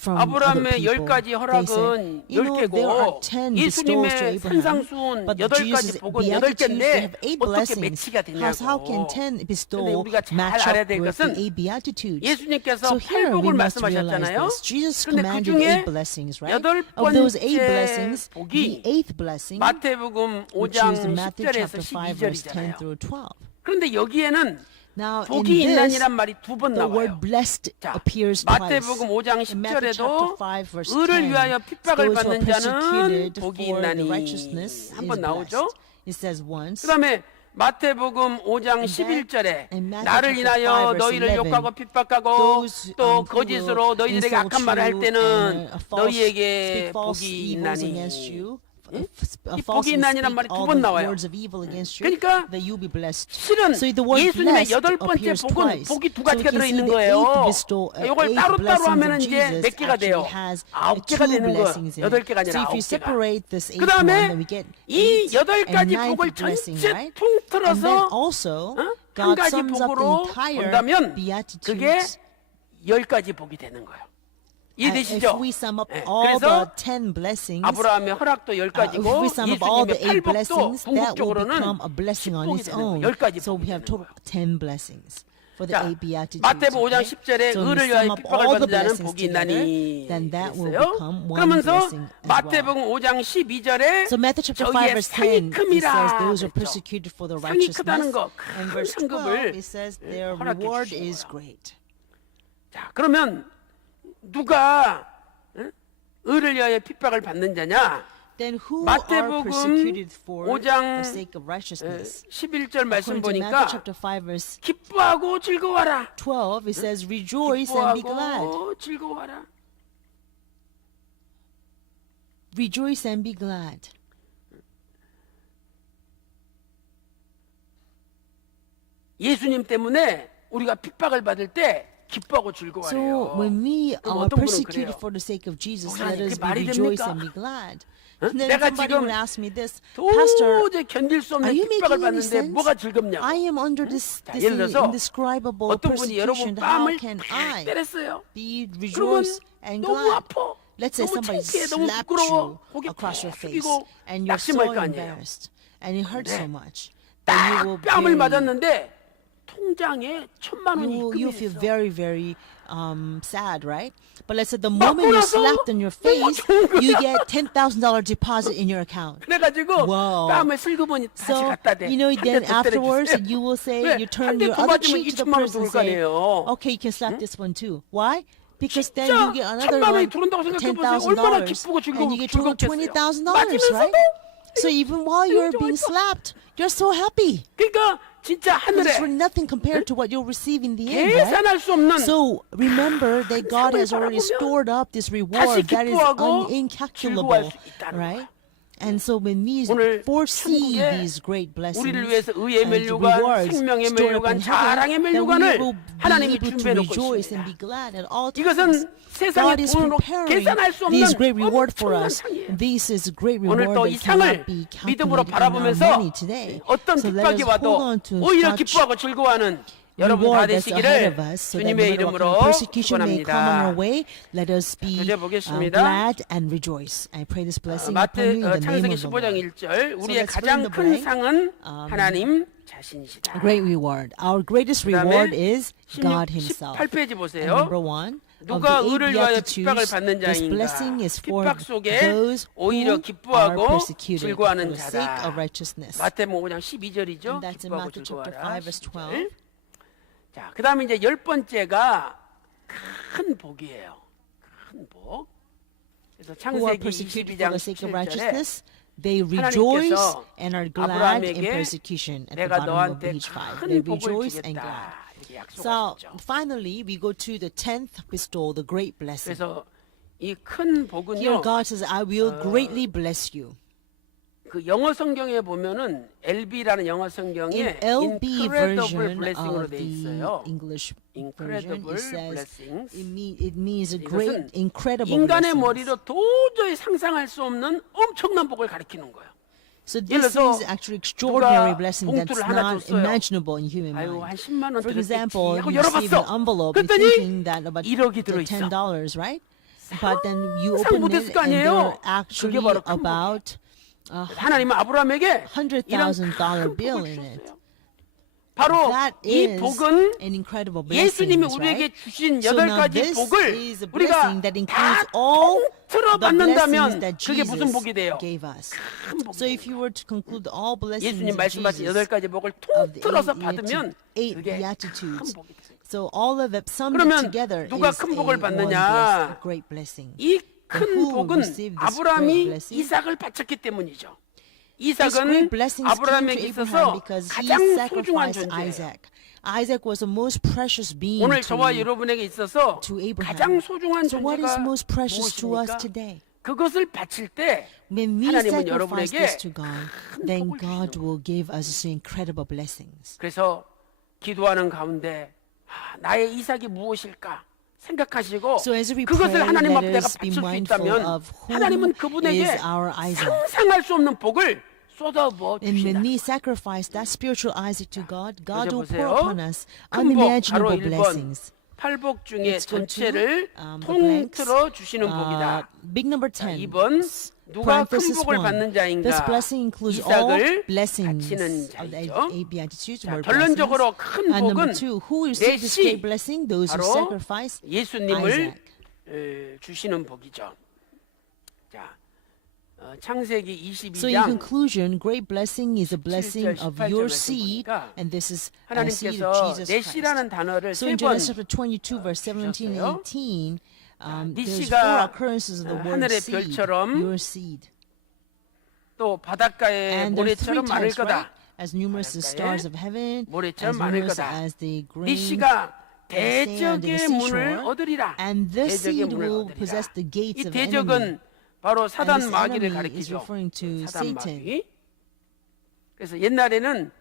from other 아브라함의 people. 10가지 They 허락은 said, you know, there are 10개고 10 bestows to 예수님의 Abraham, 산상수훈 but 8가지 Jesus' 복은 beatitudes, they 8개인데 have 8 어떻게 blessings. 매치가 How can 되냐고. 10 근데 bestow 우리가 잘 match 알아야 up 될 with the 것은 8 beatitudes? 예수님께서 So here we 팔복을 must realize 말씀하셨잖아요. this. Jesus 그런데 그 commanded 중에 8 blessings, right? 여덟 Of those 8 번째 blessings, the 복이 8th blessing, 마태복음 which 5장 is Matthew 10절에서 chapter 5 verse 10 12절이잖아요. through 12. 그런데 여기에는 Now, in 복이 this, 있나니란 말이 두 번 the 나와요. word blessed 자, appears twice. 마태복음 5장 In Matthew chapter 10절에도 5 verse 의를 10, 위하여 핍박을 those who are 받는 자는 persecuted 복이 for the 있나니 righteousness 한 is 번 나오죠. blessed. It says once. 그 다음에 마태복음 5장 And then 11절에 in Matthew 나를 chapter 인하여 5 verse 너희를 11, 욕하고 핍박하고 those 또 who 거짓으로 will 너희들에게 insult 악한 말을 할 you 때는 and, speak 너희에게 false 복이 evils 있나니. against you, 이 falsely 복이 있나니란 speak 말이 두 all 번 the 나와요. words of evil against you, 그러니까 that you be blessed. 실은 So the word 예수님의 blessed 여덟 번째 appears 복은 twice. 복이 두 So we 가지가 can see 들어있는 the 거예요. eighth bestow, 이걸 eighth 따로따로 blessings of 하면 이제 Jesus 몇 개가 돼요? actually has 9개가 two 되는 거예요. blessings in it. 8개가 아니라 So if 9개가. you separate this 그 eighth one, 다음에 then we get 이 eight and 8가지 ninth 복을 blessing, 전체 right? And then 통틀어서 also, 한 God 가지 sums up the 복으로 entire 본다면 그게 Beatitudes. 10가지 복이 되는 거예요. If 이해되시죠? we sum up 예, all the 그래서 10 blessings, 아브라함의 허락도 if 10가지고 we sum up all the 예수님의 8 팔복도 blessings, that will 궁극적으로는 become a blessing on 10복이 its 되는 own. 거예요. 10가지 So 복이 we have 되는 total 거예요. 10 blessings for the 자, 8 Beatitudes. 마태복음 5장 okay? 10절에 So when 의를 we 위하여 sum up 핍박을 all the 받는 자는 blessings 복이 together, 있나니 then that will 그랬어요. become one 그러면서 blessing as well. 마태복음 5장 12절에 So Matthew chapter 5 저희의 verse 상이 10 it 큼이라 says those who are 그랬죠. persecuted for the 상이 크다는 righteousness. 거, And 큰 verse 12 상급을 it says their 허락해 reward 주신 is 거예요. great. 자, 그러면 누가 의를 위하여 핍박을 받는 자냐? Then who are 마태복음 persecuted for 5장 the sake of righteousness? 11절 말씀 According to 보니까 Matthew chapter 5 verse 기뻐하고 즐거워라. 12 it says rejoice and be glad. 기뻐하고 즐거워라. Rejoice and be glad. 예수님 때문에 우리가 핍박을 받을 때 기뻐하고 즐거워해요. So when we 그럼 are 어떤 분은 persecuted 그래요. for the sake of Jesus, 목사님, let us 그게 be 말이 rejoice 됩니까? and be glad. 응? And then 내가 somebody 지금 would ask me this, Pastor, 도저히 견딜 수 are 없는 you 핍박을 making any 받는데 sense? 뭐가 즐겁냐고. I am under this 자, 예를 들어서 indescribable 어떤 분이 여러분 persecution. How 뺨을 can 탁 I 때렸어요. be 그러면 rejoice and 너무 glad? 아파. Let's say 너무 somebody 창피해. 너무 slapped 부끄러워. you 고개 across your 푹 face, 숙이고 and you're so 낙심할 거 아니에요. embarrassed, and it hurts 네. so much. Then you 딱 will 뺨을 bury- 맞았는데 통장에 1,000만 원이 you feel 입금이 됐어. very, very sad, right? But let's say the 맞고 moment you 나서 slapped on your 너무 face, 좋은 거야. you get $10,000 deposit in your account. 그래가지고 Wow. 뺨을 슬그머니 다시 So, 갖다 대. you know, 한 then 대 더 afterwards, 때려주세요. you will say, 왜? you turn 한 대 your 더 other 맞으면 cheek to the 2,000만 원 person 들어올 and 거 say, 아니에요. okay, you can slap this one too. Why? Because then 진짜 you get another 1,000만 원이 one, 들어온다고 생각해 보세요. 얼마나 $10,000, 기쁘고 and you get total 즐겁겠어요. $20,000, 맞으면서도 right? So even while you're being slapped, you're so happy. 그러니까 진짜 Because it's 하늘에 really nothing compared to what you'll receive in the end, right? 계산할 수 없는 So remember that God has already 바라보면 stored up this 다시 reward that is 기뻐하고 incalculable, 즐거워할 수 있다는 right? 거야. And so when we 오늘 foresee 천국에 these great blessings 우리를 위해서 의의 and 멸류관, rewards 생명의 stored up 멸류관, in 자랑의 heaven, then we 멸류관을 will 하나님이 be able to 준비해 놓고 rejoice and be 있습니다. glad at all times. 이것은 세상의 God is 돈으로 preparing 계산할 수 없는 this great reward for 엄청난 us. 상이에요. This is a great 오늘 reward 또 that 이 상을 cannot be 믿음으로 calculated in our 바라보면서 money today. 어떤 So let 핍박이 us 와도 hold on to 오히려 such 기뻐하고 즐거워하는 여러분 다 reward that's ahead 되시기를 of us, so that no 주님의 matter what kind 이름으로 of persecution may come on our 축원합니다. way, let us be 자, 보겠습니다. glad and rejoice. I pray this blessing upon you in the name 창세기 of the 15장 Lord. 1절 우리의 let's 가장 fill in the 큰 blank. 상은 하나님 자신이시다. Great reward. Our greatest 그다음에 reward is 16, God Himself. 18페이지 And 보세요. number one, of 누가 the 의를 eight 위하여 핍박을 beatitudes, 받는 this 자인가? blessing is for 핍박 속에 those 오히려 who are 기뻐하고 persecuted for 즐거워하는 the sake 자다. of righteousness. 마태복음 5장 12절이죠. And that's in 기뻐하고 Matthew chapter 즐거워하라. 5 verse 12. 12절. 자, 그다음에 이제 10번째가 큰 복이에요. 큰 복. 그래서 Who are 창세기 persecuted for 22장 the sake of 17절에 righteousness, they rejoice 하나님께서 and are glad in 아브라함에게 persecution. At the 내가 bottom of 너한테 page 5, they 큰 복을 rejoice and glad. 주겠다. 이렇게 So 약속하셨죠. finally, we go to the 10th bestowal, the great blessing. 그래서 이 큰 Here 복은요. God says, I will greatly bless you. 그 영어 성경에 보면은 LB라는 영어 In 성경에 LB incredible version blessing으로 of 돼 the 있어요. English version, incredible it says blessings. it means a great, 이것은 incredible 인간의 blessings. 머리로 도저히 상상할 수 없는 엄청난 복을 가리키는 거예요. So 예를 this 들어서 is actually extraordinary 누가 blessing that's 봉투를 하나 not 줬어요. imaginable in human 아유 mind. 한 10만 원 For 들었겠지 example, 하고 you receive an 열어봤어. envelope, you're 그랬더니 thinking that about 1억이 the 들어있어. $10, right? But then you 상상 open 못했을 it 거 and 아니에요. they're 그게 actually 바로 큰 about 하나님은 아브라함에게 이런 $100,000 큰 bill 복을 in it. 주셨어요. 바로 That 이 is 복은 an incredible blessing, 예수님이 우리에게 right? 주신 So now 8가지 this 복을 is a 우리가 blessing that 다 includes all 통틀어 the blessings 받는다면 that 그게 무슨 Jesus 복이 돼요? gave us. 큰 복이 So 돼요. if you were to conclude all blessings 예수님 of 말씀하신 Jesus 8가지 복을 of the 통틀어서 받으면 eight 그게 큰 beatitudes, 복이 돼요. so all of it summed 그러면 together 누가 is 큰 a 복을 one 받느냐? blessed, great blessing. 이 큰 who 복은 received this 아브라함이 great blessing? 이삭을 바쳤기 때문이죠. These 이삭은 great blessings came to 아브라함에게 Abraham 있어서 because he 가장 소중한 sacrificed 존재예요. Isaac. Isaac was the most precious being 오늘 저와 to 여러분에게 있어서 to Abraham. 가장 소중한 So what is 존재가 most precious to us 무엇입니까? today? 그것을 바칠 때 When we 하나님은 sacrifice 여러분에게 this to God, 큰 then 복을 God 주시는 will give us incredible blessings. 그래서 기도하는 가운데 나의 이삭이 무엇일까 생각하시고 So as we 그것을 pray, 하나님 let 앞에 내가 us be 바칠 수 mindful 있다면 of who 하나님은 그분에게 is our Isaac. 상상할 수 없는 복을 쏟아부어 And 주신다. when we sacrifice that spiritual Isaac to God, God will pour 보세요. upon us 큰복 가로 unimaginable 1번 blessings. 팔복 중에 Let's go to, 전체를 the blanks. 통틀어 주시는 복이다. Big number 자, 10. 2번 누가 큰 Parenthesis 복을 1. 받는 자인가? This blessing includes all 이삭을 blessings 바치는 of the 자이죠. eight beatitudes, 자, word 결론적으로 blessings. 큰 And number 복은 2, who received this 내 great 씨, blessing? Those who 바로 sacrifice 예수님을 Isaac. 주시는 복이죠. 자, 창세기 So in 22장 conclusion, great blessing is a blessing 17절, of 18절 your 말씀 seed, 보니까 and this is a seed of 하나님께서 Jesus 내 Christ. 씨라는 단어를 So 세 in 번 Genesis chapter 22, verse 17 and 18, 네 there's 씨가 four occurrences of the word 하늘의 seed, 별처럼 your seed. 또 바닷가의 And there are three 모래처럼 많을 types, right? 거다. As numerous as the stars of heaven, 모래처럼 as 많을 numerous 거다. as the 네 grain 씨가 of sand on the 대적의 문을 seashore, 얻으리라. and the 대적의 seed 문을 will 얻으리라. possess the gates 이 of enemy. 대적은 바로 And 사단 this 마귀를 enemy is 가리키죠. referring to 사단 Satan. 마귀. 그래서 옛날에는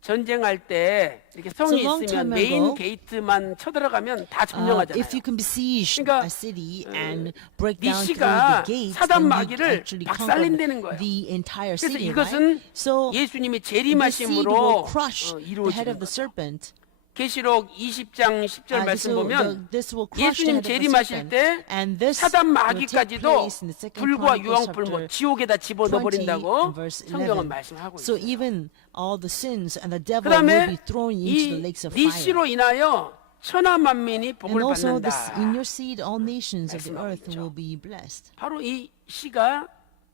전쟁할 때 이렇게 성이 So long 있으면 time 메인 ago, 게이트만 쳐들어가면 다 점령하잖아요. If you can besiege 그러니까, a city and break down through 니시가 the gates, 사단 then you 마귀를 actually 박살낸다는 conquer 거예요. the entire 그래서 city, 이것은 right? So 예수님이 the seed will 재림하심으로 crush the head 이루어지는 of the 거죠. serpent. 계시록 20장 10절 말씀 보면 this will crush 예수님 the head of the 재림하실 serpent. 때 And this 사단 will take 마귀까지도 place in the second 불과 Chronicles 유황불 뭐 chapter 지옥에다 20 집어넣어버린다고 and verse 성경은 11. 말씀하고 So 있어요. even all the sins and the devil 그 will 다음에 be thrown into the lakes of 이 fire. 씨로 인하여 천하 만민이 복을 And also 받는다. in your seed, all nations of the 말씀하고 earth 있죠. will be blessed. 바로 이 씨가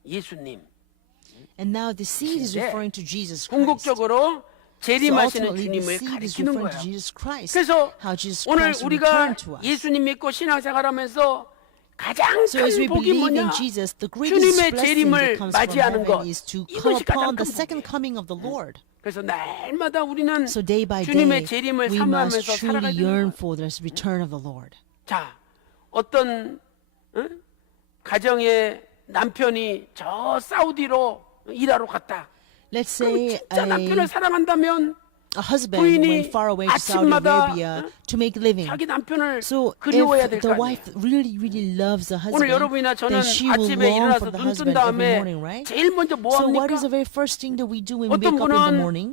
예수님. And now the seed is 근데 referring to Jesus Christ. 궁극적으로 So 재림하시는 ultimately, the 주님을 seed is 가리키는 referring to 거예요. Jesus Christ. 그래서 How Jesus 오늘 Christ 우리가 returned to us. 예수님 믿고 신앙생활하면서 가장 So as we 큰 복이 believe in 뭐냐? Jesus, the greatest 주님의 blessing 재림을 that comes from 맞이하는 heaven 것. is to 이것이 call 가장 upon the 큰 second 복이에요. coming of the Lord. 그래서 날마다 우리는 So day by 주님의 day, 재림을 we must 사모하면서 truly 살아가야 되는 yearn 거예요. for the return of the Lord. 자, 어떤 가정의 남편이 저 사우디로 일하러 갔다. Let's 그럼 say 진짜 남편을 사랑한다면 a husband 부인이 went far away to Saudi 아침마다, Arabia to make living. 자기 남편을 So 그리워야 if 될 the 거 wife 아니에요. really, really loves the 오늘 husband, 여러분이나 저는 then she will 아침에 long 일어나서 for the 눈 뜬 husband every 다음에 morning, right? 제일 먼저 뭐 So what is 합니까? the very first thing that we do when we 어떤 wake up in the 분은 morning?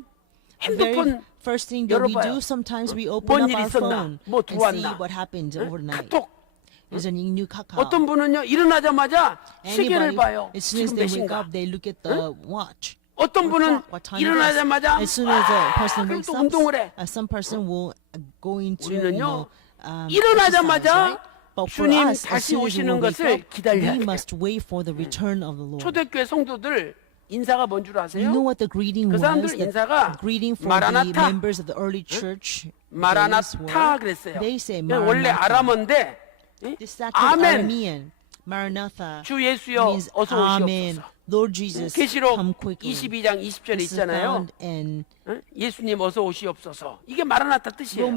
The very 핸드폰 first thing that we 열어봐요. do, sometimes we open 뭔 up 일 our 있었나? phone 뭐 and see 들어왔나? what happened overnight. 카톡. There's a new kakao. 어떤 분은요 일어나자마자 시계를 Anybody, 봐요. as soon as 지금 they 몇 wake 시인가? up, they look at the watch. 어떤 분은 What time it is. 일어나자마자 As soon as a person 그럼 wakes 또 up, 운동을 해. some person will go into, you 우리는요, know, exercise, 일어나자마자 right? But for 주님 us, as 다시 soon as we 오시는 wake 것을 up, 기다려야 we 돼요. must wait for the return of the Lord. 초대교회 성도들 인사가 뭔 줄 아세요? You know what the greeting 그 was? 사람들 The 인사가 greeting for the 마라나타. members of the early church days 마라나타 were, 그랬어요. they say 원래 Maranatha. 아람어인데 This is actually 아멘. Aramean. Maranatha 주 예수여 means 어서 Amen. 오시옵소서. Lord Jesus, 계시록 come quickly. 22장 20절에 This is 있잖아요. found in 예수님 어서 오시옵소서. 이게 마라나타 뜻이에요.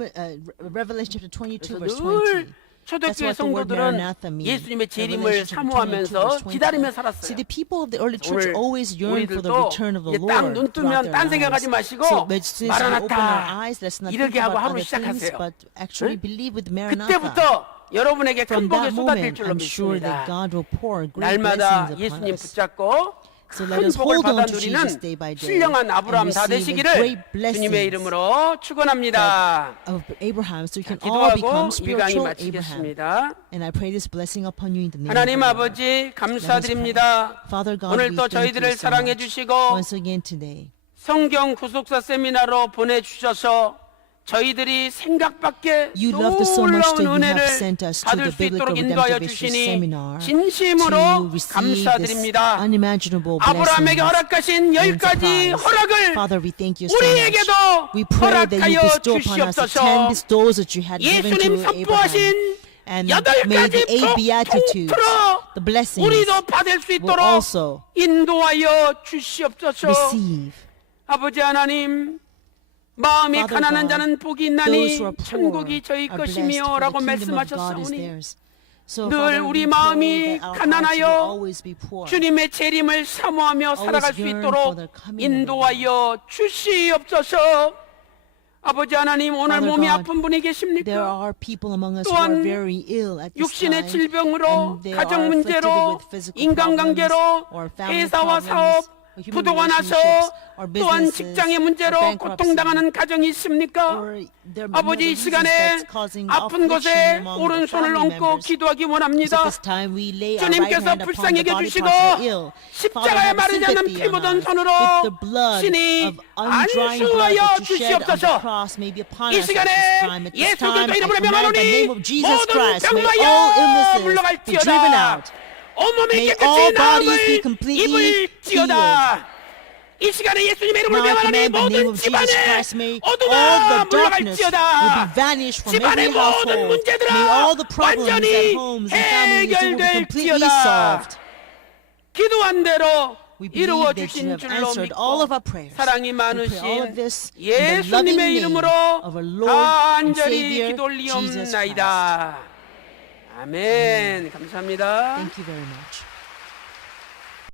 Revelation chapter 22, verse 그래서 늘 20. That's 초대교회 what the word 성도들은 Maranatha means. 예수님의 재림을 Revelation chapter 22, 사모하면서 verse 20. 기다리며 See, 살았어요. the people of the early church 오늘 always yearn for the 우리들도 return of the 이제 Lord 딱눈 throughout 뜨면 their 딴 생각하지 lives. 마시고 So, as soon as we open our 마라나타 eyes, let's not think 이렇게 하고 about 하루 other things, 시작하세요. but actually believe with Maranatha. 그때부터 여러분에게 큰 From 복이 that 쏟아질 moment, 줄로 I'm sure 믿습니다. that God will pour great 날마다 blessings upon 예수님 us. 붙잡고 So let 큰 us 복을 hold 받아 on to 누리는 Jesus day by day 신령한 아브라함 and 다 receive the 되시기를 great blessings 주님의 이름으로 축원합니다. of Abraham, so you can all become 기도하고 이 강의 spiritual Abraham. 마치겠습니다. And I pray this blessing upon you in the name 하나님 of the Lord. 아버지 감사드립니다. Father God, 오늘 we 또 thank you 저희들을 so 사랑해 much. 주시고 Once again today, 성경 구속사 세미나로 보내주셔서 저희들이 생각밖에 You loved us so much that 놀라운 you have 은혜를 sent us to 받을 the 수 Biblical 있도록 인도하여 Redemptive Issue 주시니 Seminar 진심으로 to receive this 감사드립니다. unimaginable 아브라함에게 blessings 허락하신 열 and 가지 surprise. 허락을 Father, we thank you so much. 우리에게도 We pray that you 허락하여 bestow upon us the 10 주시옵소서. bestows that you had given 예수님 to Abraham. 선포하신 And 여덟 may 가지 the eight beatitudes, 통틀어 the blessings, 우리도 받을 수 will 있도록 also 인도하여 주시옵소서. receive. 아버지 하나님, 마음이 Father 가난한 God, 자는 복이 those 있나니 who are poor 천국이 저희 are blessed, 것이며 for 라고 the kingdom of God is 말씀하셨사오니 theirs. So, 늘 Father, 우리 we 마음이 pray that our hearts will 가난하여 always be poor. 주님의 재림을 사모하며 살아갈 수 yearn 있도록 for the coming of the 인도하여 주시옵소서. 아버지 하나님, 오늘 Father 몸이 God, 아픈 분이 There 계십니까? are people among us who are 또한 very ill at this 육신의 time, 질병으로, and they 가정 are afflicted 문제로, with physical 인간관계로, problems or family 회사와 사업, problems, human 부도가 나서 relationships or 또한 businesses 직장의 or 문제로 bankruptcy, 고통당하는 가정이 있습니까? or there are 아버지 이 reasons 시간에 that's causing 아픈 affliction 곳에 among the 오른손을 family 얹고 members. 기도하기 So 원합니다. this time we lay our right 주님께서 hand upon 불쌍히 the body 여겨주시고 parts that are ill. Father, 십자가에 have 마르지 않는 sympathy 피 on 묻은 us. 손으로 With the blood 신이 of undrying blood 안수하여 that you shed on the 주시옵소서. cross may be upon 이 us at 시간에 this time. At this 예수 time, 그리스도 I 이름으로 command in the 명하노니 name of Jesus 모든 Christ, may all 병마여 illnesses be driven 물러갈지어다. out. 온몸이 May 깨끗이 all bodies be 나음을 completely 입을지어다. 이 시간에 예수님의 이름으로 Now I 명하노니 command the name 모든 of Jesus 집안에 Christ, may all 어두가 the darkness will be 물러갈지어다. vanished from 집안의 every 모든 household. 문제들아 May all the problems at 완전히 homes and families will be completely 해결될지어다. solved. 기도한 대로 We believe 이루어 that you 주신 have 줄로 answered all of 믿고 our prayers. 사랑이 We pray all of 많으신 this in the loving 예수님의 name 이름으로 of our Lord and 간절히 Savior, 기도 Jesus Christ. 올리옵나이다. 아멘. 감사합니다. Thank you very much.